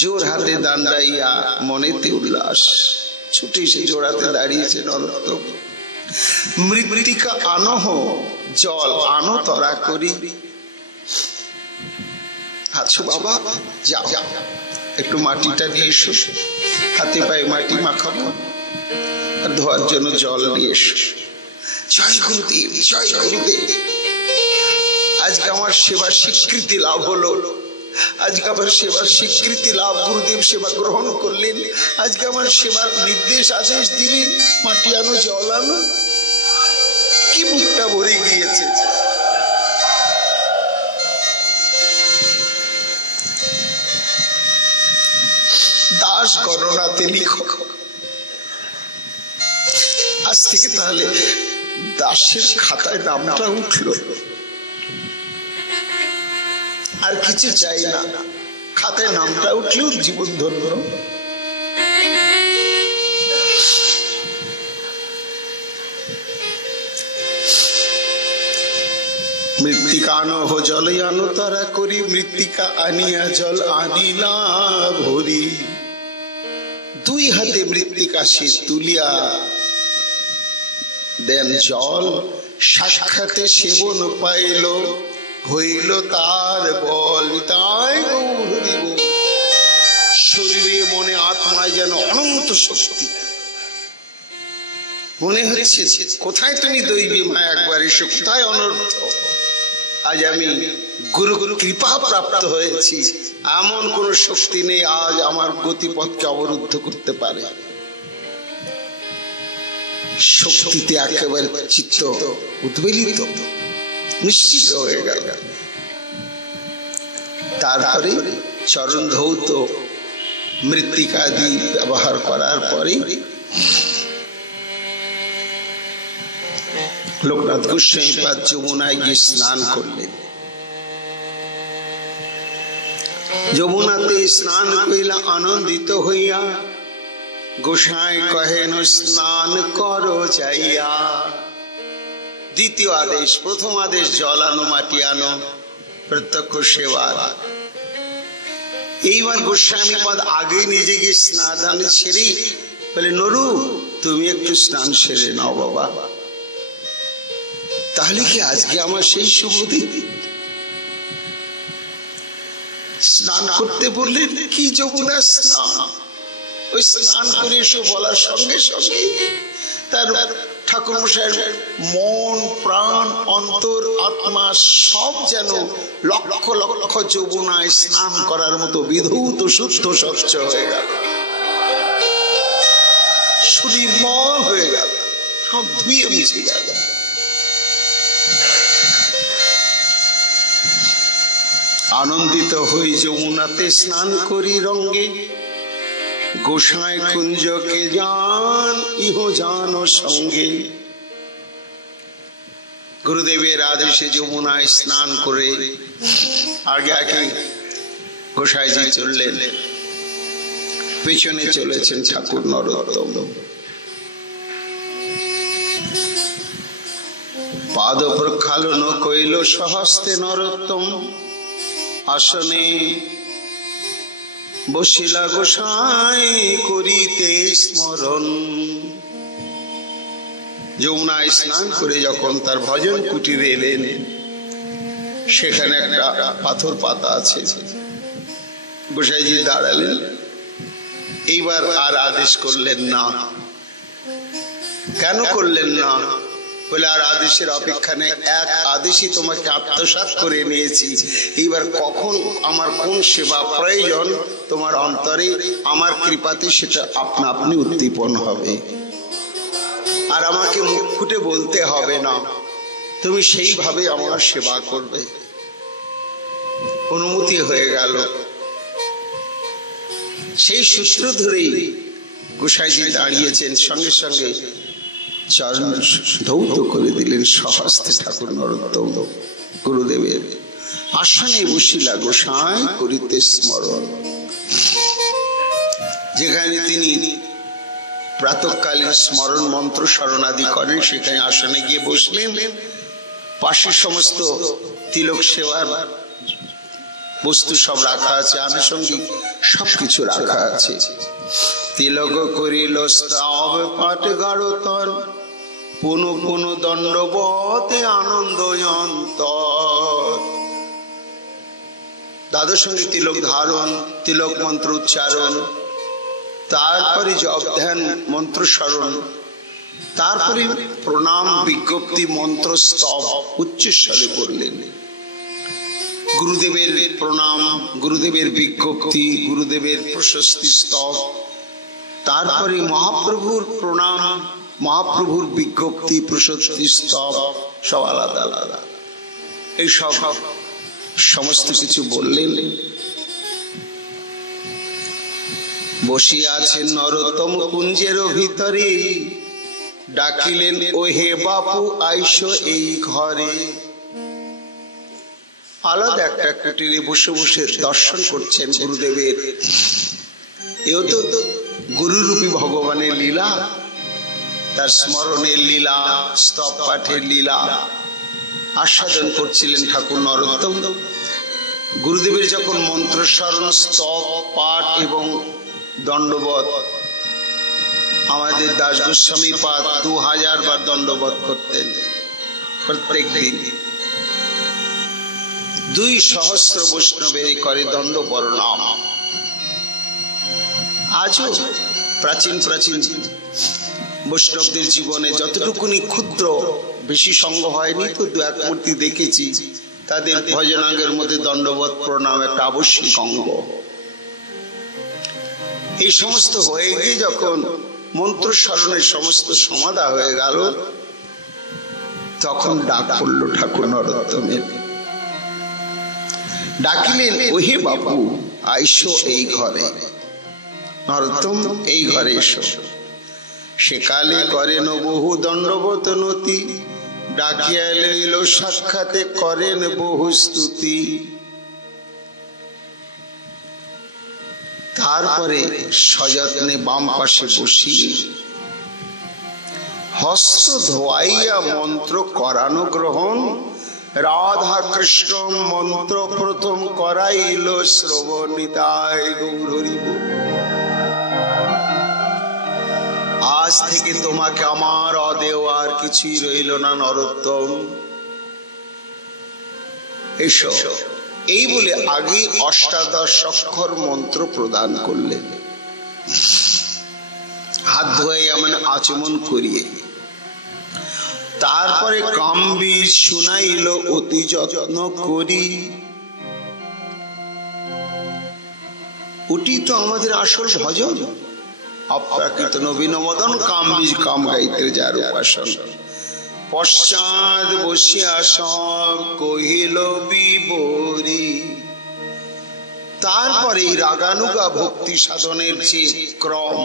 জোর হাতে দান্ডাইয়া মনেতে উল্লাস, ছুটি সে জোড়াতে দাঁড়িয়েছে নরোত্তম। মৃত্তিকা আনহ, জল আনো তরা করি। আছো বাবা, যাও একটু মাটিটা নিয়ে এসো, হাতে পায়ে মাটি মাখাবো, আর ধোয়ার জন্য জল নিয়ে এসো। জয় গুরুদেব, জয় গুরুদেব। আজকে আমার সেবার স্বীকৃতি লাভ হলো, আজকে আমার সেবার স্বীকৃতি লাভ, গুরুদেব সেবা গ্রহণ করলেন, আজকে আমার সেবার নির্দেশ আদেশ দিলেন, মাটি আনো জল আনো। কি মুখটা ভরে গিয়েছে। দাস গণনাতে লিখো। আজ থেকে তাহলে দাসের খাতায় নামটা উঠলো, আর কিছু চাই না, খাতায় নামটা উঠলেও জীবন ধন্য। মৃত্তিকা নহ জলে আনো তারা করি, মৃত্তিকা আনিয়া জল আনিলা ভরি। দুই হাতে মৃত্তিকা সে তুলিয়া দেন জল, সাক্ষাতে সেবন পাইল হইল তার বল। তাই শরীরে মনে আত্মায় যেন অনন্ত শক্তি। মনে হচ্ছে কোথায় তুমি দৈবী মা একবার এসো, কোথায় অনর্থ। আজ আমি গুরু কৃপা প্রাপ্ত হয়েছি, এমন কোন শক্তি নেই আজ আমার গতিপথকে অবরুদ্ধ করতে পারে। শক্তিতে একেবারে চিত্ত উদ্বেলিত নিশ্চিত হয়ে গেল। তারপরে চরণ ধৌত মৃত্তিকাদি ব্যবহার করার পরে লোকনাথ গোস্বামী পাদ যমুনায় গিয়ে স্নান করলেন। যমুনাতে স্নান করিলা আনন্দিত হইয়া, গোসাই কহেন স্নান করো যাইয়া। দ্বিতীয় আদেশ, প্রথম আদেশ জল আনো মাটি আনো, প্রত্যক্ষ সেবা। এইবার গোস্বামী পাদ আগে নিজে গিয়ে স্নান সেরে বলে, নরু তুমি একটু স্নান সেরে নাও বাবা। তাহলে কি আজকে আমার সেই শুভ দিন? স্নান করতে বললেন, কি যমুনা স্নান। ওই স্নান করে এসো বলার সঙ্গে সঙ্গে তার ঠাকুর মশাইয়ের মন প্রাণ অন্তর আত্মা সব যেন লক্ষ লক্ষ যমুনায় স্নান করার মতো বিধৌত শুদ্ধ স্বচ্ছ হয়ে গেল। শরীর মন হয়ে গেল, সব ধুয়ে মিশে গেল। আনন্দিত হই যমুনাতে স্নান করি রঙ্গে, গোসাই কুঞ্জকে যান ইহ জান সঙ্গে। গুরুদেবের আদেশে যমুনায় স্নান করে আগে আগে গোসাইজি চললেন, পেছনে চলেছেন ঠাকুর নরোত্তম। পাদ প্রক্ষালন কইল সহস্তে নরোত্তম, আসনে বসিলা গোসাই করিতে স্মরণ। যমুনায় স্নান করে যখন তার ভজন কুটিরে এলেন, সেখানে একটা পাথর পাতা আছে। গোসাইজি দাঁড়ালেন, এইবার আর আদেশ করলেন না। কেন করলেন না? বলে আর আদেশের অপেক্ষা নেই, এক আদেশই তোমাকে আত্মসাৎ করে নিয়েছি। এইবার কখন আমার কোন সেবা প্রয়োজন তোমার অন্তরে, আমার কৃপাতে সেটা আপনা আপনি উদ্দীপন হবে। আর আমাকে মুখ ফুটে বলতে হবে না, তুমি সেইভাবে আমার সেবা করবে। অনুমতি হয়ে গেল। সেই সূত্র ধরেই গোসাইজি দাঁড়িয়েছেন, সঙ্গে সঙ্গে চরণ ধৌত করে দিলেন সহস্তে ঠাকুর নরোত্তম। গুরুদেবের আসনে বসিলা গোসাই করিতে স্মরণ। যেখানে তিনি প্রাতঃকালীন স্মরণ মন্ত্র স্মরণাদি করেন, সেখানে আসনে গিয়ে বসলেন। পাশে সমস্ত তিলক সেবার বস্তু সব রাখা আছে, আনুষঙ্গিক সবকিছু রাখা আছে। তিলক করিল স্তব পাঠ গাঢ়তর, পুনঃ পুনঃ দণ্ডবতে আনন্দ অন্তর। দাদুর সঙ্গে তিলক ধারণ, তিলক মন্ত্র উচ্চারণ, তারপরে জপ ধ্যান মন্ত্র স্মরণ, তারপরে প্রণাম বিজ্ঞপ্তি মন্ত্র স্তব উচ্চস্বরে বললেন। গুরুদেবের প্রণাম, গুরুদেবের বিজ্ঞপ্তি, গুরুদেবের প্রশস্তি স্তব, তারপরে মহাপ্রভুর প্রণাম, মহাপ্রভুর বিজ্ঞপ্তি প্রশস্তি স্তব, সব আলাদা আলাদা। এই সব সমস্ত কিছু বললেন। বসিয়া আছেন নরোত্তম কুঞ্জের ভিতরে, ডাকিলেন ও হে বাপু আইসো এই ঘরে। আলাদা একটা কুটিরে বসে বসে দর্শন করছেন গুরুদেবের। এও তো গুরুরূপী ভগবানের লীলা, তার স্মরণের লীলা, স্তব পাঠের লীলা। আস্বাদন করছিলেন ঠাকুর নরোত্তম। গুরুদেবের যখন মন্ত্রস্মরণ, স্তব পাঠ এবং দণ্ডবত, আমাদের দাস গোস্বামী পাদ 2000 বার দণ্ডবত করতেন প্রত্যেক দিন। 2,000 বৈষ্ণবের করে দণ্ড প্রণাম। আজও প্রাচীন প্রাচীন বৈষ্ণবদের জীবনে যতটুকুনি ক্ষুদ্র, বেশি সঙ্গ হয়নি তো 2-1 মূর্তি দেখেছি, তাদের ভজনাঙ্গের মধ্যে দণ্ডবত প্রণাম একটা আবশ্যিক অঙ্গ। এই সমস্ত হয়ে গিয়ে যখন মন্ত্র স্মরণের সমস্ত সমাধা হয়ে গেল, তখন ডাক পড়ল ঠাকুর নরোত্তমের। ডাকিলেন, ওহে বাবু, আইসো এই ঘরে। নরোত্তম, এই ঘরে এসো। সেকালে করেন বহু দণ্ডবত নতি, ডাকিয়া লইল সাক্ষাতে করেন বহু স্তুতি। তারপরে সযত্নে বাম পাশে বসি হস্ত ধোয়াইয়া মন্ত্র করানো গ্রহণ, রাধা কৃষ্ণ মন্ত্র প্রথম করাইল শ্রবণ। নিতাই গৌর হরি বল। আজ থেকে তোমাকে আমার অদেয় আর কিছুই রইল না নরোত্তম, এসো। এই বলে আগে 18 অক্ষর মন্ত্র প্রদান করলেন, হাত ধোয়াইয়া মানে আচমন করিয়ে। তারপরে কাম্বীর শুনাইল অতি যত্ন করি। ওটি তো আমাদের আসল ভজন, অপ্রাকৃত নবীন মদন কাম্বীজ কাম গাইতে যার উপাসন। পশ্চাৎ বসিয়া সব কহিল বিবরি। তারপরে রাগানুগা ভক্তি সাধনের যে ক্রম,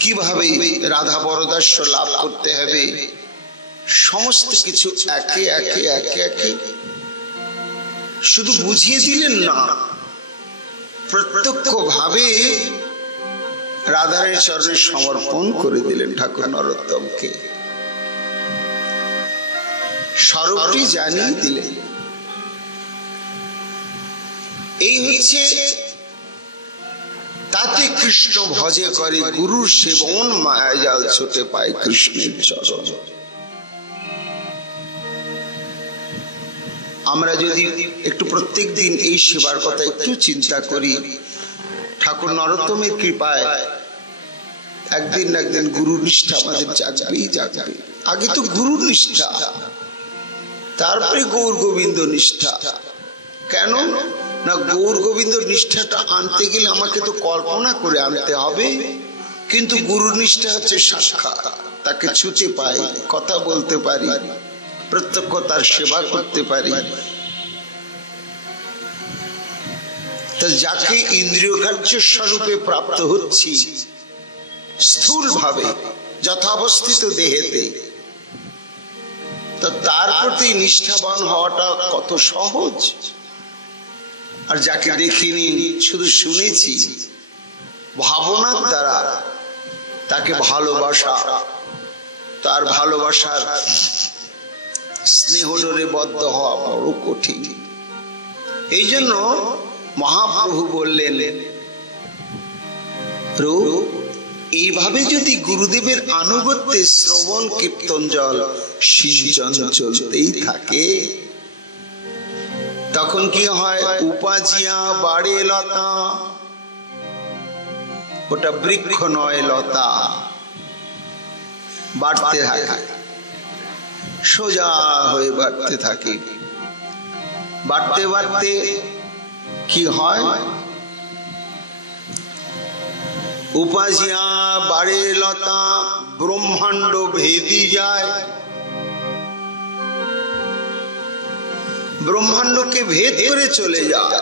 কিভাবে রাধা বরদাস্য লাভ করতে হবে, সমস্ত কিছু একে একে একে একে শুধু বুঝিয়ে দিলেন না, প্রত্যক্ষ ভাবে রাধারের চরণে সমর্পণ করে দিলেন ঠাকুর নরোত্তমকে। স্বরূপটি জানিয়ে দিলেন। এই হচ্ছে তাতে কৃষ্ণ ভজে করে গুরুর সেবন, মায়াজাল ছোটে পায় কৃষ্ণের চরণ। আমরা যদি একটু প্রত্যেক দিন এই সেবার কথা একটু চিন্তা করি, ঠাকুর নরোত্তমের কৃপায় একদিন না একদিন গুরু নিষ্ঠা আমাদের জাগবেই জাগবে। আগে তো গুরু নিষ্ঠা, তারপরে গৌর গোবিন্দ নিষ্ঠা। কেন না, গৌর গোবিন্দ নিষ্ঠাটা আনতে গেলে আমাকে তো কল্পনা করে আনতে হবে, কিন্তু গুরু নিষ্ঠা হচ্ছে সাক্ষাৎ, তাকে ছুঁতে পাই, কথা বলতে পারি, প্রত্যক্ষ তার সেবা করতে পারি। যাকে ইন্দ্রিয় কার্য স্বরূপে প্রাপ্ত হচ্ছি স্থূল ভাবে যথাবস্থিত দেহেতে, তো তার প্রতি নিষ্ঠাবান হওয়াটা কত সহজ। আর যাকে দেখিনি, শুধু শুনেছি, ভাবনার দ্বারা তাকে ভালোবাসা, তার ভালোবাসার স্নেহডোরে বদ্ধ হওয়া বড় কঠিন। এই জন্য মহাপ্রভু বললেন, এইভাবে যদি গুরুদেবের আনুগত্যে শ্রবণ কীর্তন জল সিঞ্চন চলতেই থাকে, তখন কি হয়, উপাজিয়া বাড়ে লতা। ওটা বৃক্ষ নয়, লতা বাড়তে থাকে, সোজা হয়ে বাড়তে থাকে। বাড়তে বাড়তে কি হয়, উপাজিয়া বাড়ে লতা, ব্রহ্মাণ্ড ভেদি যায়। ব্রহ্মাণ্ডকে ভেদ করে চলে যায়।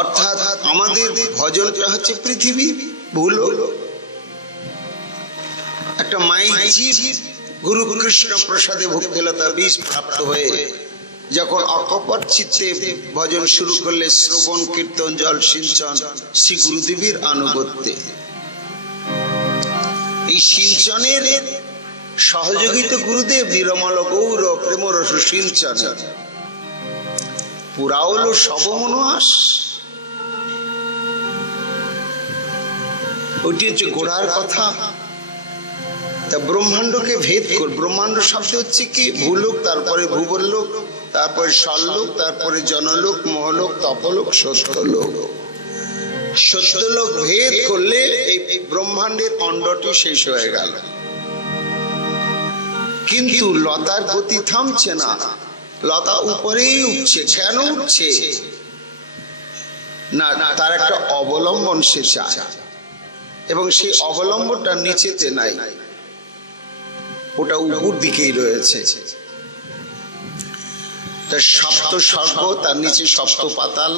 অর্থাৎ আমাদের ভজনটা হচ্ছে পৃথিবী, ভুল একটা মাইক গুরু কৃষ্ণ প্রসাদে ভক্তিলতা বীজ প্রাপ্ত হয়ে যখন অকপট চিত্তে ভজন শুরু করলে, শ্রবণ কীর্তন জল সিঞ্চন শ্রী গুরুদেবের আনুগত্যে, এই সিঞ্চনের সহযোগিত গুরুদেব নিরমল গৌর প্রেমরস সিঞ্চন পুরাওল সব মনোয়াস। ওটি হচ্ছে গোড়ার কথা। তা ব্রহ্মাণ্ডকে ভেদ কর, ব্রহ্মাণ্ড শব্দ হচ্ছে কি ভূলোক, তারপরে ভূবরলোক, তারপরে স্বর্লোক, তারপরে জনলোক, মহলোক, তপলোক, সত্যলোক। সত্যলোক ভেদ করলে এই ব্রহ্মাণ্ডের অণ্ডটি শেষ হয়ে গেল। কিন্তু লতার গতি থামছে না, লতা উপরেই উঠছে। কেন উঠছে না, তার একটা অবলম্বন সে চায়, এবং সেই অবলম্বনটা নিচেতে নাই, ওটা উপর দিকেই রয়েছে। সপ্ত স্বর্গ, তার নিচে সপ্ত পাতাল,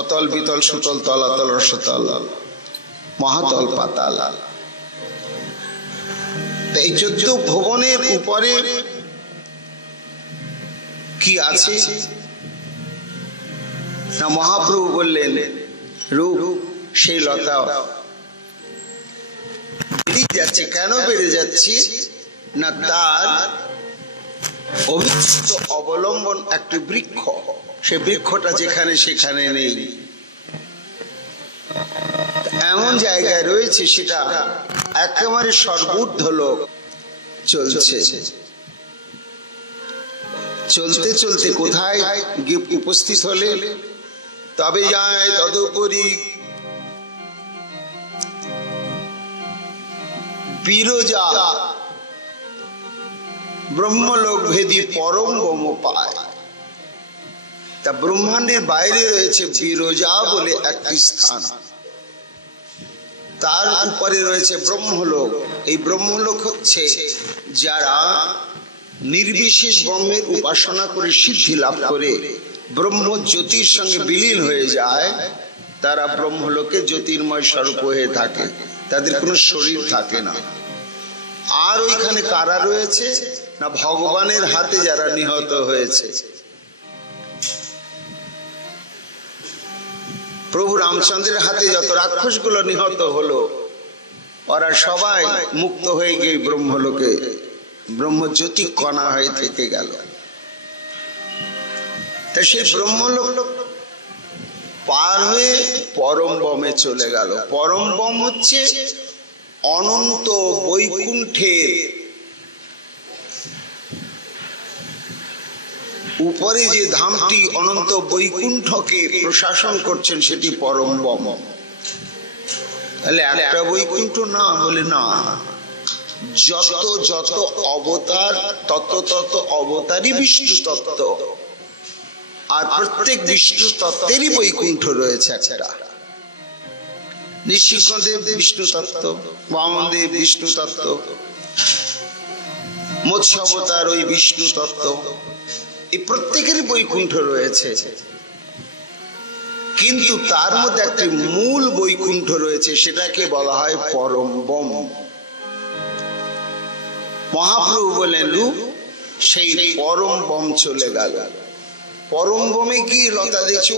অতল বিতল সুতল তলাতল রসতল মহাতল পাতাল। এই 14 ভুবনের উপরে কি আছে না, মহাপ্রভু বললেন রূপ সেই লতা বেড়ে যাচ্ছে। কেন বেড়ে যাচ্ছে না, তার অভিষ্ট অবলম্বন একটি বৃক্ষ, সে বৃক্ষটা যেখানে সেখানে নেই, এমন জায়গায় রয়েছে সেটা একেবারে সর্বূর্ধ্ব লোক চলছে। চলতে চলতে কোথায় গিয়ে উপস্থিত হলে তবে যায় তদুপরি বিরজা ব্রহ্মলোক ভেদী পরম ব্রহ্ম পায়। তা ব্রহ্মাণ্ডের বাইরে রয়েছে বিরজা বলে একটি স্থান, তার উপরে রয়েছে ব্রহ্মলোক। এই ব্রহ্মলোক হচ্ছে যারা নির্বিশেষ ব্রহ্মের উপাসনা করে সিদ্ধি লাভ করে ব্রহ্ম জ্যোতির সঙ্গে বিলীন হয়ে যায়, তারা ব্রহ্মলোকে জ্যোতির্ময় স্বরূপ হয়ে থাকে, তাদের কোনো শরীর থাকে না। আর ওইখানে কারা রয়েছে না, ভগবানের হাতে যারা নিহত হয়েছে। প্রভু রামচন্দ্রের হাতে যত রাক্ষসগুলো নিহত হলো, ওরা সবাই মুক্ত হয়ে গিয়ে ব্রহ্মলোকে ব্রহ্মজ্যোতি কণা হয়ে থেকে গেল। তা সেই ব্রহ্মলোক পার হয়ে পরম বমে চলে গেল। পরম বম হচ্ছে অনন্ত বৈকুণ্ঠের উপরে যে ধামটি অনন্ত বৈকুণ্ঠকে প্রশাসন করছেন, সেটি পরম বম। তাহলে একটা বৈকুণ্ঠ না, বলে না, যত যত অবতার তত তত অবতারই বিষ্ণু তত্ত্ব, আর প্রত্যেক বিষ্ণু তত্ত্বেরই বৈকুণ্ঠ রয়েছে একটা। নৃসিংহদেব বিষ্ণু তত্ত্ব, বামনদেব বিষ্ণু তত্ত্ব, মৎস্য অবতার ওই বিষ্ণু তত্ত্ব, এই প্রত্যেকেরই বৈকুণ্ঠ রয়েছে। কিন্তু তার মধ্যে একটি মূল বৈকুণ্ঠ রয়েছে, সেটাকে বলা হয় পরম বম। মহাপ্রভু বলেন রূপ সেই পরম বম চলে গেল। পরম বমে কি লতা দেখছো,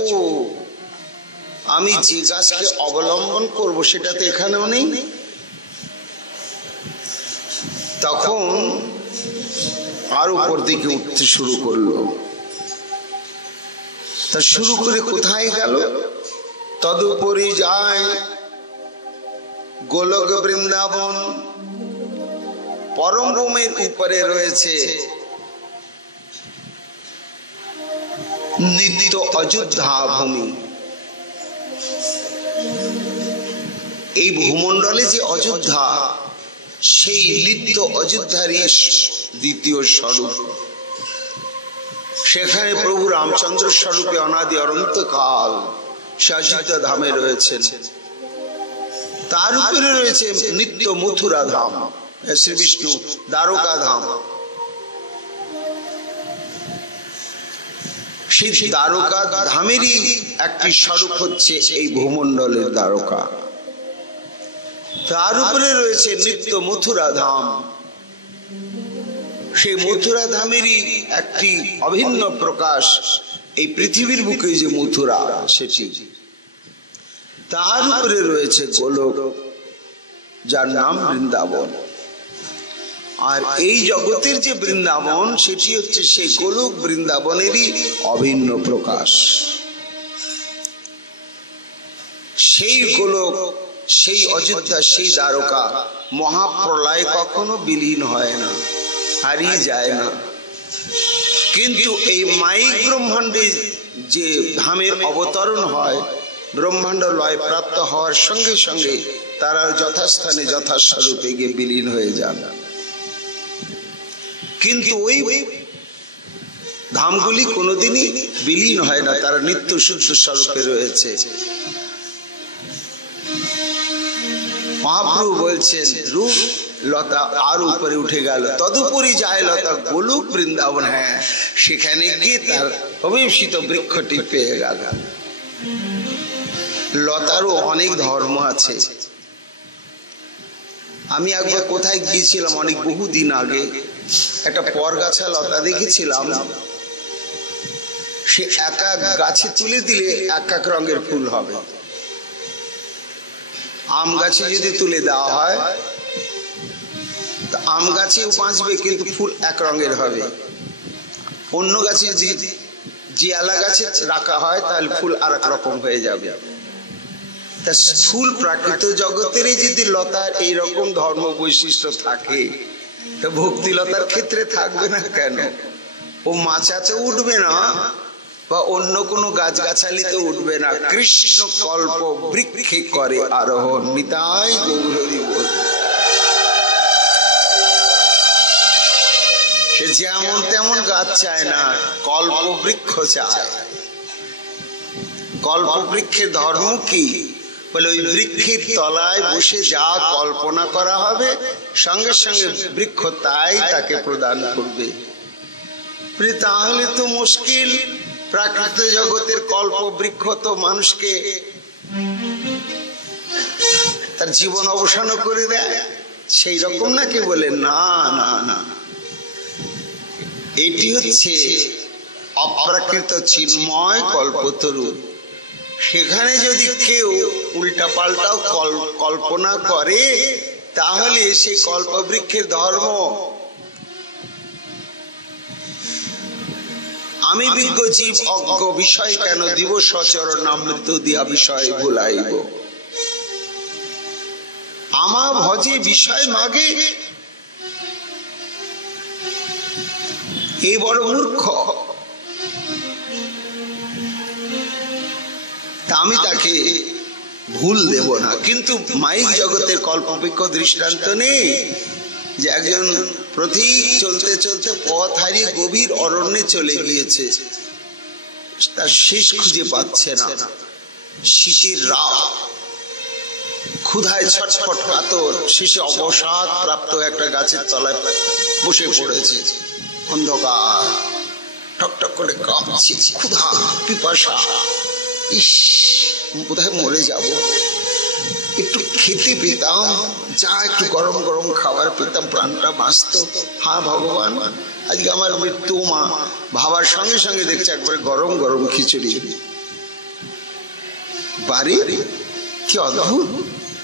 আমি যে গাছকে অবলম্বন করব সেটা তো এখানেও নেই। তখন আর উপর দিকে উঠতে শুরু করলো। তা শুরু করে কোথায় গেল, তদুপরি যায় গোলক বৃন্দাবন। পরম ব্রহ্মের উপরে রয়েছে নিত্য অযোধ্যা ভূমি। এই ভূমণ্ডলে যে অযোধ্যা, সেই নিত্য অযোধ্যারই দ্বিতীয় স্বরূপ। সেখানে প্রভু রামচন্দ্র স্বরূপে অনাদি অনন্তকাল সে অযোধ্যা ধামে রয়েছেন। তার উপরে রয়েছে নিত্য মথুরা ধাম, শ্রী বিষ্ণু দ্বারকা ধাম। সেই দ্বারকা ধামেরই একটি স্বরূপ হচ্ছে এই ভূমণ্ডলের দ্বারকা। তার উপরে রয়েছে নিত্য মথুরা ধাম। সেই মথুরা ধামেরই একটি অভিন্ন প্রকাশ এই পৃথিবীর বুকে যে মথুরা, সেটি। তার উপরে রয়েছে গোলক, যার নাম বৃন্দাবন। আর এই জগতের যে বৃন্দাবন সেটি হচ্ছে সেই গোলক বৃন্দাবনেরই অভিন্ন প্রকাশ। সেই গোলক, সেই অযোধ্যা, সেই দ্বারকা মহাপ্রলয় কখনো বিলীন হয় না, হারিয়ে যায় না। কিন্তু এই মাইক ব্রহ্মাণ্ডে যে ধামের অবতরণ হয়, ব্রহ্মাণ্ড লয় প্রাপ্ত হওয়ার সঙ্গে সঙ্গে তারা যথাস্থানে যথাস্বরূপে গিয়ে বিলীন হয়ে যান। কিন্তু ওই ধামগুলি কোনোদিনই বিলীন হয় না, তারা নিত্য শুদ্ধ স্বরূপে রয়েছে। মহাপ্রভু বলছেন রূপ লতা আর উপরে উঠে গেল, তদুপরি যায় লতা গোলক বৃন্দাবন। হ্যাঁ, সেখানে গিয়ে তার অভিষিত বৃক্ষটি পেয়ে গেল। লতারও অনেক ধর্ম আছে। আমি একবার কোথায় গিয়েছিলাম অনেক বহুদিন আগে, একটা পরগাছা লতা দেখেছিলাম। সে এক এক গাছে তুলে দিলে এক এক রঙের ফুল হবে। আম গাছে যদি তুলে দেওয়া হয় আম গাছেও বাঁচবে, কিন্তু ফুল এক রঙের হবে। অন্য গাছে যদি জিয়ালা গাছে রাখা হয় তাহলে ফুল আর এক রকম হয়ে যাবে। তা স্থূল প্রাকৃত জগতের যদি লতার এইরকম ধর্ম বৈশিষ্ট্য থাকে, তো ভক্তি লতার ক্ষেত্রে থাকবে না কেন? ও মাচাতে উঠবে না বা অন্য কোনো গাছগাছালিতে উঠবে না। কৃষ্ণ কল্প বৃক্ষে করে আরোহণ। নিতাই গৌর হরি বল। সে যেমন তেমন গাছ চায় না, কল্প বৃক্ষ চায়। কল্প বৃক্ষের ধর্ম কি? বলে ওই বৃক্ষের তলায় বসে যা কল্পনা করা হবে সঙ্গে সঙ্গে বৃক্ষ তাই তাকে প্রদান করবে। তাহলে তো মুশকিল। প্রাকৃত জগতের কল্প বৃক্ষ তো মানুষকে তার জীবন অবসান করে দেয়, সেই রকম নাকি? বলে না না না, এটি হচ্ছে অপ্রাকৃত চিন্ময় কল্পতরু। সেখানে যদি কেউ উল্টা পাল্টাও কল্পনা করে তাহলে সেই কল্পবৃক্ষের ধর্ম আমি বিজ্ঞ জীব অজ্ঞ বিষয় কেন দিব, সচরণ অমৃত দিয়া বিষয় ভুলাইব। আমা ভজে বিষয় মাগে, এই বড় মূর্খ। আমি তাকে ভুল দেব না। কিন্তু মাইক জগতের কল্পবৃক্ষ দৃষ্টান্ত নেই যে একজন প্রতীক চলতে চলতে পথ হারিয়ে গভীর অরণ্যে চলে গিয়েছে, তার শেষ খুঁজে পাচ্ছে না। শীতের রাত, ক্ষুধায় ছটফট কাতর, শেষে অবসাদ প্রাপ্ত একটা গাছের তলায় বসে পড়েছে। অন্ধকার, ঠকঠক করে কাঁপছে, ক্ষুধা পিপাসা। ইস, বোধহয় মরে যাব, একটু খেতে পেতাম, যা একটু গরম গরম খাবার পেতাম প্রাণটা বাঁচত। হ্যাঁ ভগবান, আজকে আমার মৃত্যু মা। ভাবার সঙ্গে সঙ্গে দেখছে একবারে গরম গরম খিচুড়ি। বাড়ি কি অদ্ভুত!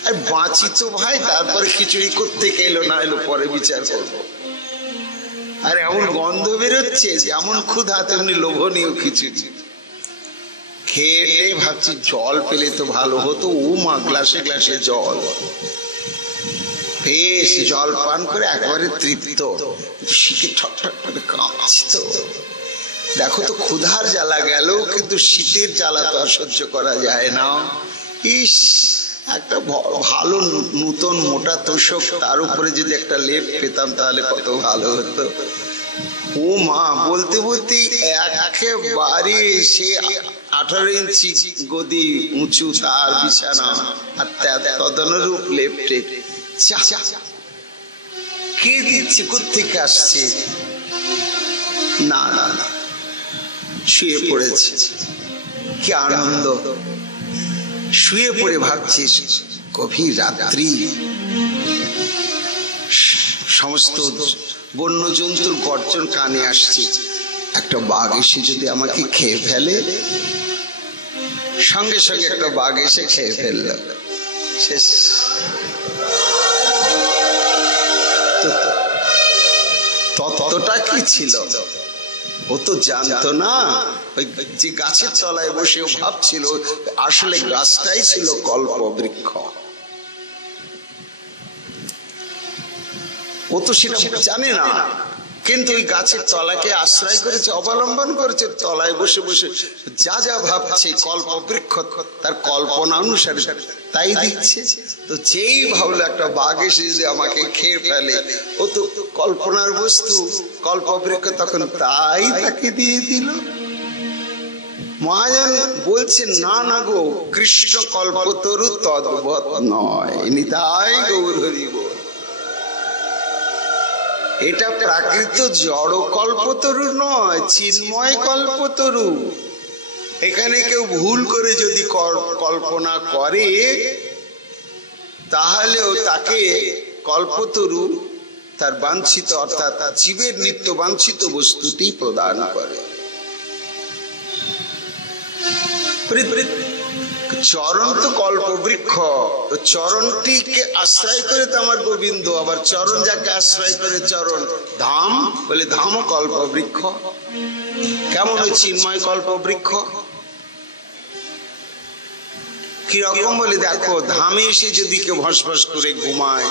আর বাঁচি তো ভাই, তারপরে খিচুড়ি করতে এলো না এলো পরে বিচার করবো। আর এমন গন্ধ বেরোচ্ছে, যেমন ক্ষুধা তেমনি লোভনীয় খিচুড়ি। খেয়ে ভাবছি জল পেলে তো ভালো হতো। ও মা, গ্লাসে গ্লাসে জল, বেশ জল পান করে একবারে তৃপ্ত। শীতে ঠকঠক করে কাঁপছি তো। দেখো তো, ক্ষুধার জ্বালা গেল, কিন্তু শীতের জ্বালা তো আর সহ্য করা যায় না। ইস, একটা ভালো নূতন মোটা তোষক, তার উপরে যদি একটা লেপ পেতাম তাহলে কত ভালো হতো। ও মা, বলতে বলতে একেবারে সে 18 ইঞ্চি গদি উঁচু তার বিছানা, আর তদনুরূপ লেপটে। কে দিচ্ছে, কোত্থেকে আসছে? না না না, শুয়ে পড়েছে। কি আনন্দ! শুয়ে পড়ে ভাবছিস গভীর রাত্রি, সমস্ত বন্য জন্তুর গর্জন কানে আসছে। একটা বাঘ এসে যদি আমাকে খেয়ে ফেলে, সঙ্গে সঙ্গে একটা বাঘ এসে খেয়ে ফেলল, শেষ। তত্ত্বটা কি ছিল ও তো জানতো না। ওই যে গাছের তলায় বসে ও ভাবছিল আসলে গাছটাই ছিল কল্প বৃক্ষ। ও তো সেটা জানে না, কিন্তু ওই গাছের তলাকে আশ্রয় করেছে, অবলম্বন করেছে, তলায় বসে বসে যা যা ভাবছে কল্প বৃক্ষ তার কল্পনা অনুসারে তাই দিচ্ছে। তো যেই ভাবলো একটা বাঘ এসে যদি আমাকে খেয়ে ফেলে, ও তো কল্পনার বস্তু কল্প বৃক্ষ, তখন তাই তাকে দিয়ে দিল। মহাজন বলছেন না না গো, কৃষ্ণ কল্পতরু তদ্বৎ নয়, নিতাই গৌর হরি বল। এটা প্রাকৃত জড় কল্পতরু নয়, চিন্ময় কল্পতরু। এখানে কেউ ভুল করে যদি কল্পনা করে তাহলেও তাকে কল্পতরু তার বাঞ্ছিত অর্থাৎ জীবের নিত্য বাঞ্ছিত বস্তুটি প্রদান করে। চরণ তো কল্প বৃক্ষ, চরণটিকে আশ্রয় করে তো আমার গোবিন্দ, আবার চরণ যাকে আশ্রয় করে চরণ ধাম বলে ধামও কল্প বৃক্ষ। কেমন ওই চিন্ময় কল্প বৃক্ষ কিরকম বলে দেখো, ধামে এসে যদি কেউ ভসভস করে ঘুমায়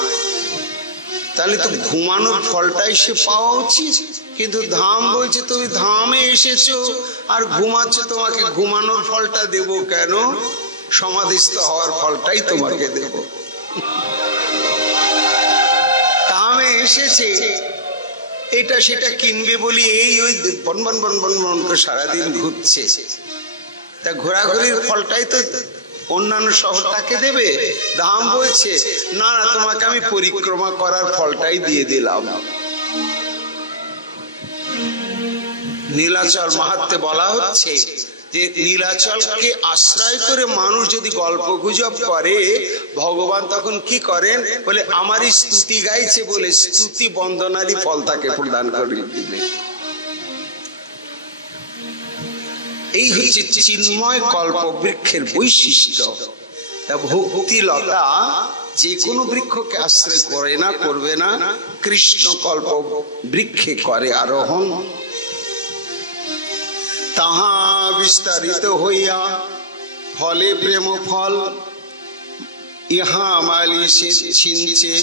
তাহলে তো ঘুমানোর ফলটাই সে পাওয়া উচিত, কিন্তু ধাম বলছে তুমি ধামে এসেছো আর ঘুমাচ্ছ, তোমাকে ঘুমানোর ফলটা দেব কেন, সমাধিস্থ হওয়ার ফলটাই তোমাকে দেব। ধামে এসেছে এটা সেটা কিনবে বলি এই ওই বনবন বনবন বন করে সারাদিন ঘুরছে, তা ঘোরাঘুরির ফলটাই তো অন্যান্য শহরটাকে দেবে। ধাম বলছে না না, তোমাকে আমি পরিক্রমা করার ফলটাই দিয়ে দিলাম। নীলাচল মাহাত্ম্যে বলা হচ্ছে যে নীলাচলকে আশ্রয় করে মানুষ যদি গল্প গুজব করে, ভগবান তখন কি করেন বলে আমারই স্তুতি গাইছে বলে স্তুতি বন্দনারই ফল তাকে প্রদান করে দিলেন। এই হচ্ছে চিন্ময় কল্প বৃক্ষের বৈশিষ্ট্য। ভক্তি লতা যে কোনো বৃক্ষকে আশ্রয় করে না, করবে না, কৃষ্ণ কল্প বৃক্ষে করে আরোহণ। তাহা বিস্তারিত হইয়া ফলে প্রেম ফল, ইহা মালি ছিনছে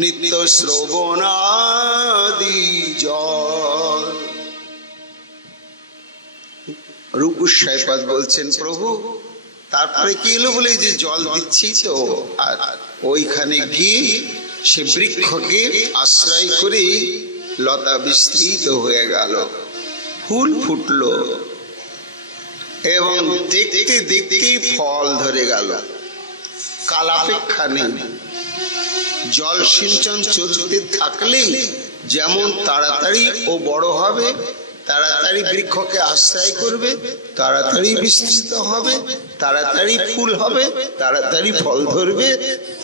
নিত্য শ্রবণাদি জল। রূপ গোস্বাইপাদ বলছেন প্রভু তারপরে কি এলো বলে যে জল দিচ্ছি তো, আর ওইখানে গিয়ে সে বৃক্ষকে আশ্রয় করে লতা বিস্তৃত হয়ে গেল, ফুল ফুটলো এবং দেখতে দেখতে ফল ধরে গেল। কালাপেক্ষা নেই, জল সিঞ্চন চলতে থাকলেই যেমন তাড়াতাড়ি ও বড় হবে, তাড়াতাড়ি বৃক্ষকে আশ্রয় করবে, তাড়াতাড়ি বিস্তৃত হবে, তাড়াতাড়ি ফুল হবে, তাড়াতাড়ি ফল ধরবে,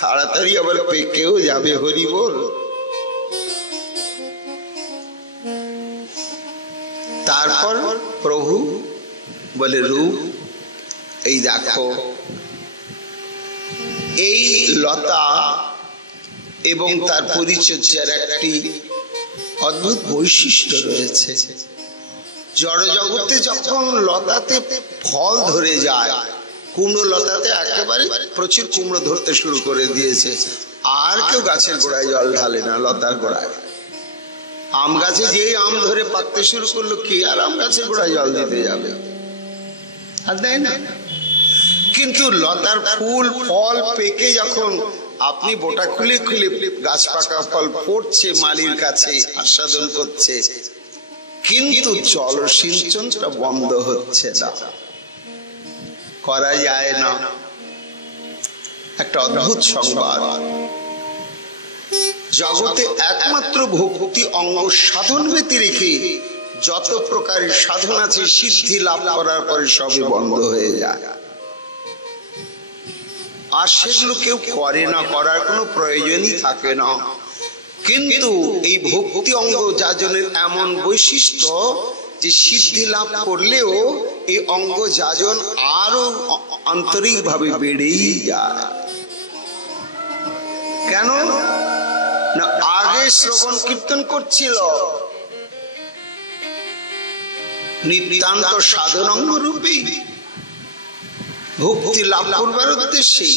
তাড়াতাড়ি আবার পেকেও যাবে। হরি বল। তারপর প্রভু বলে রূপ এই দেখো, এই লতা এবং তার পরিচর্যার একটি অদ্ভুত বৈশিষ্ট্য রয়েছে। জড় জগতে যখন লতাতে ফল ধরে যায়, কুমড়ো লতাতে একেবারে প্রচুর কুমড়ো ধরতে শুরু করে দিয়েছে, আর কেউ গাছের গোড়ায় জল ঢালে না, লতার গোড়ায়। আম গাছে যেই আম ধরে পাকতে শুরু করলো, কি আর আম গাছের গোড়ায় জল দিতে যাবে, আর দেয় না। কিন্তু লতার ফুল ফল পেকে যখন আপনি বোটা খুলে খুলে গাছ পাকা ফল পড়ছে, মালির কাছে আস্বাদন করছে, কিন্তু জল সিঞ্চনটা বন্ধ হচ্ছে না, করা যায় না। একটা অদ্ভুত সংবাদ, জগতে একমাত্র ভক্তি অঙ্গ সাধন ব্যতি রেখে যত প্রকারের সাধন আছে সিদ্ধি লাভ করার পরে সবই বন্ধ হয়ে যায়, আর সেগুলো কেউ করে না, করার কোনো প্রয়োজনই থাকে না। কিন্তু এই ভক্তি অঙ্গ যাজনের এমন বৈশিষ্ট্য যে সিদ্ধি লাভ করলেও এই অঙ্গ যাজন আরো আন্তরিক ভাবে বেড়েই যায়। কেন না, আগে শ্রবণ কীর্তন করছিল, নিতান্ত সাধনাঙ্গ রূপে ভক্তি লাভ করবার উদ্দেশ্যে।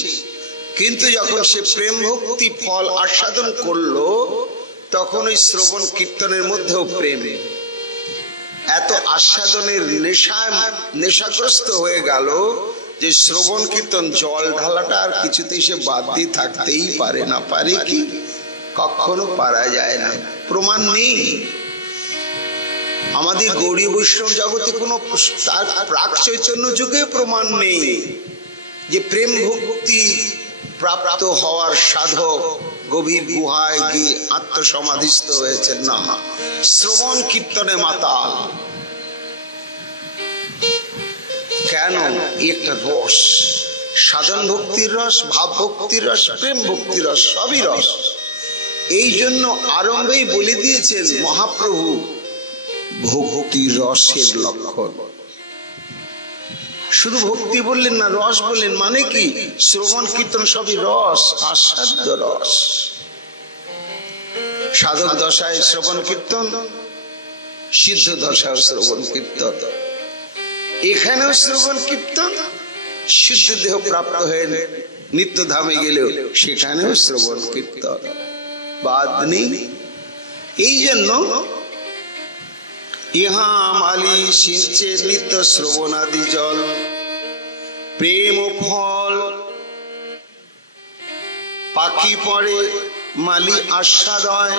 কিন্তু যখন সে প্রেম ভক্তি ফল আস্বাদন করলো তখন ওই শ্রবণ কীর্তনের মধ্যেও প্রেম, এত আস্বাদনের নেশাগ্রস্ত হয়ে গেল যে শ্রবণ কীর্তন জল ঢালাটা আর কিছুতেই সে বাদ দিয়ে থাকতেই পারে না। পারে কি? কখনো পারা যায় না, প্রমাণ নেই। আমাদের গৌড়ীয় বৈষ্ণব জগতে কোনো প্রাক চৈতন্য যুগে প্রমাণ নেই যে প্রেম ভক্তি প্রাপ্ত হওয়ার সাধক গভীর গুহায় গিয়ে আত্মসমাধিস্থ হয়েছে। না, শ্রবণ কীর্তনে মাতাল। কেন? একটা রস, সাধন ভক্তির রস, ভাব ভক্তির রস, প্রেম ভক্তির রস, সবই রস। এই জন্য আরম্ভেই বলে দিয়েছেন মহাপ্রভু ভক্তি রসের লক্ষণ। শুধু ভক্তি বললেন না, রস বললেন। মানে কি? শ্রবণ কীর্তন সবই রস, আস্বাদ্য রস। সাধক দশায় শ্রবণ কীর্তন, সিদ্ধ দশায় শ্রবণ কীর্তন। এখানেও শ্রবণ কীর্তন, সিদ্ধ দেহ প্রাপ্ত হয়ে নিত্যধামে গেলেও সেখানেও শ্রবণ কীর্তন, বাদ নেই। এই জন্য ইহা মালি সিঞ্চে নিত্য শ্রবণাদি জল, প্রেম ফল পাখি পড়ে মালি আস্বাদয়।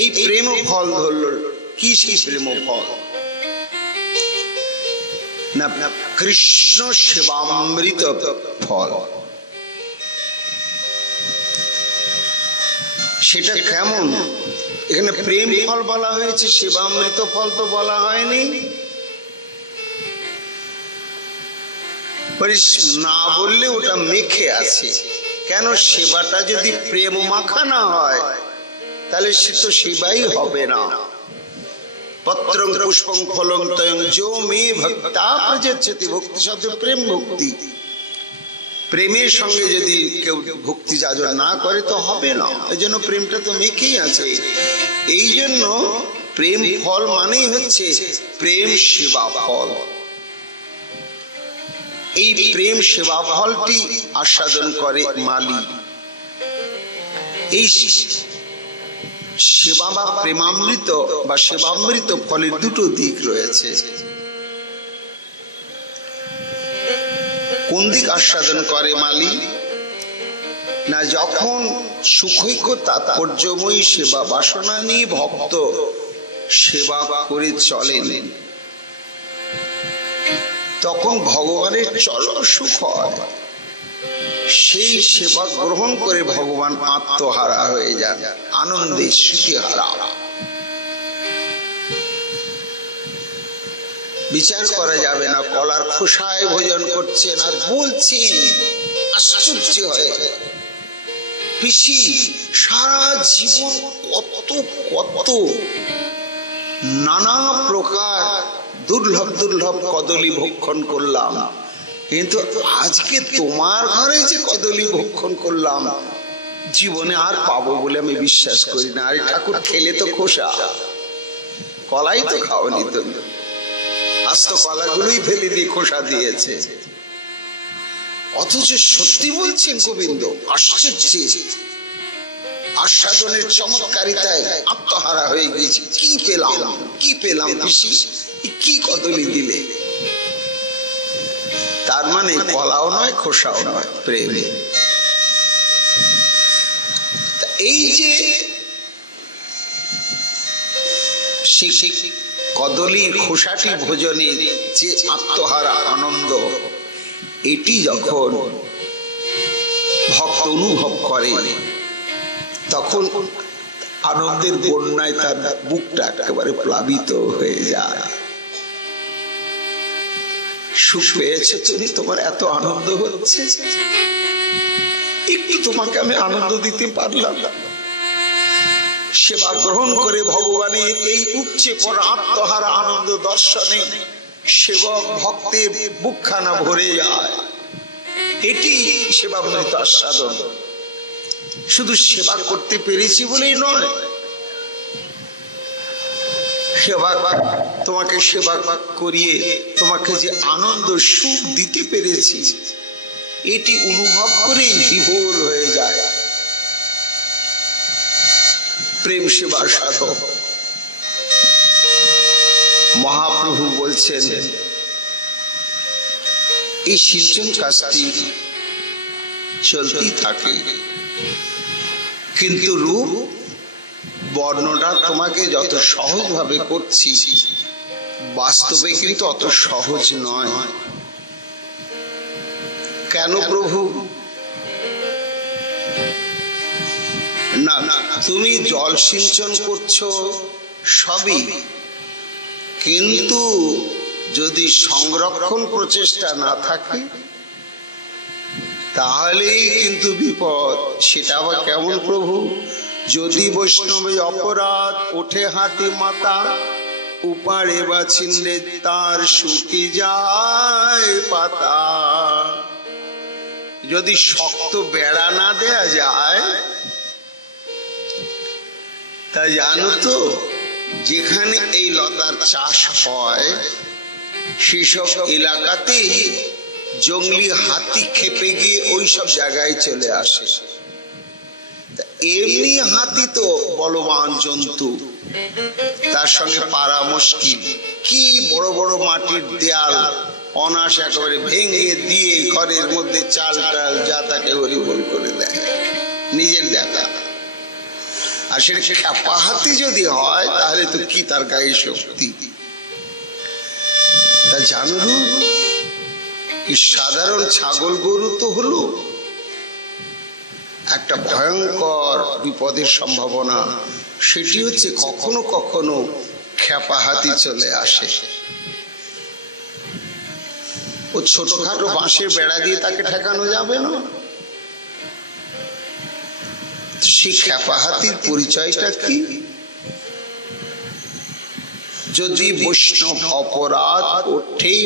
এই প্রেম ফল ধরল কি? সেই প্রেম ফল না, কৃষ্ণ সেবামৃত ফল। সেটা কেমন? এখানে প্রেম ফল বলা হয়েছে, সেবামৃত ফল তো বলা হয়নি। না বললে ওটা মেখে আছে। কেন? সেবাটা যদি প্রেম মাখা না হয় তাহলে সে তো সেবাই হবে না। পত্রং পুষ্পং ফলং তয়ং যো মে ভক্তা প্রযচ্ছতি। ভক্তি শব্দ প্রেম ভক্তি। প্রেমের সঙ্গে যদি কেউ ভক্তি যাজন না করে তো হবে না। এই জন্য প্রেমটা তো মেখেই আছে। এই জন্য প্রেম ফল মানেই হচ্ছে প্রেম সেবা ফল। এই প্রেম সেবা ফলটি আস্বাদন করে মালি। এই সেবা বা প্রেমামৃত বা সেবামৃত ফলের দুটো দিক রয়েছে। কোন দিক আস্বাদন করে মালি? না, যখন সুখৈক্য তাৎপর্যময়ী সেবা বাসনা নিয়ে ভক্ত সেবা করে চলেন তখন ভগবানের চরম সুখ হয়। সেই সেবা গ্রহণ করে ভগবান আত্মহারা হয়ে যান, আনন্দে স্মৃতিহারা। বিচার করা যাবে না, কলার খোসায় ভোজন করছেন আর বলছেন। আশ্চর্য হয়, পিসি সারা জীবন কত কত নানা প্রকার দুর্লভ দুর্লভ কদলী ভক্ষণ করলাম, কিন্তু আজকে তোমার ঘরে যে কদলী ভক্ষণ করলাম জীবনে আর পাবো বলে আমি বিশ্বাস করি না। আরে ঠাকুর, খেলে তো খোসা, কলাই তো খাওয়ানি, তো আস্ত কলাগুলোই ফেলে দিয়ে খোসা দিয়েছে। অথচ সত্যি বলছেন গোবিন্দ, আশ্চর্য আস্বাদনের চমৎকারিতায় আত্মহারা হয়ে গিয়েছি। কি পেলাম, কি পেলাম পিসি, কি কদলী দিলে। তার মানে কলাও নয়, খোসাও নয়, প্রেম। এই যে কদলীর খোসাটি ভোজনে যে আত্মহারা আনন্দ, এটি যখন ভক্ত অনুভব করে তখন আনন্দের বন্যায় তার বুকটা একেবারে প্লাবিত হয়ে যায়। সুখ পেয়েছে তুমি, তোমার এত আনন্দ হচ্ছে, একটু তোমাকে আমি আনন্দ দিতে পারলাম না। সেবা গ্রহণ করে ভগবানের এই উপচে পড়া আত্মহারা আনন্দ দর্শনে সেবক ভক্তের বুকখানা ভরে যায়। এটি সেবামৃত আস্বাদন। শুধু সেবা করতে পেরেছি বলেই নয়, সেবা, তোমাকে সেবা করিয়ে তোমাকে যে আনন্দ সুখ দিতে পেরেছি, এটি অনুভব করেই বিভোর হয়ে যায় প্রেম সেবা সাধক। মহাপ্রভু বলছেন এই সিঞ্চন কাজটি চলতেই থাকে, কিন্তু রূপ বর্ণনা তোমাকে যত সহজ ভাবে করছি, বাস্তবে কিন্তু অত সহজ নয়। কেন প্রভু? না, তুমি জল সিঞ্চন করছো সবই, কিন্তু যদি সংরক্ষণ প্রচেষ্টা না থাকে তাহলেই কিন্তু বিপদ। সেটা আবার কেমন প্রভু? যদি বৈষ্ণবে অপরাধ ওঠে হাতি মাতা, উপাড়ে বা ছিনলে তার শুকি যায় পাতা। যদি শক্ত বেড়া না দেয়া যায়, তা জানো তো যেখানে এই লতার চাষ হয় সেসব এলাকাতেই জঙ্গলি হাতি খেপে গিয়ে ওই সব জায়গায় চলে আসে। এমনি হাতি তো বলবান জন্তু, তার সঙ্গে পারা মুশকিল। কি বড় বড় মাটির দেয়াল অনায়াসে একেবারে ভেঙে দিয়ে ঘরের মধ্যে চাল টাল যা তাকে হরিবোল করে দেয় নিজের দেখা। আর সেটা খেপা হাতি যদি হয় তাহলে তো কি তার গায়ে শক্তি। তা জানো সাধারণ ছাগল গরু তো হলো একটা ভয়ঙ্কর বিপদের সম্ভাবনা। সেটি হচ্ছে কখনো কখনো খেপা হাতি চলে আসে, ও ছোটখাটো বাঁশের বেড়া দিয়ে তাকে ঠেকানো যাবে না। সেই খেপা হাতির পরিচয়টা কি? যদি বৈষ্ণব অপরাধ ওঠে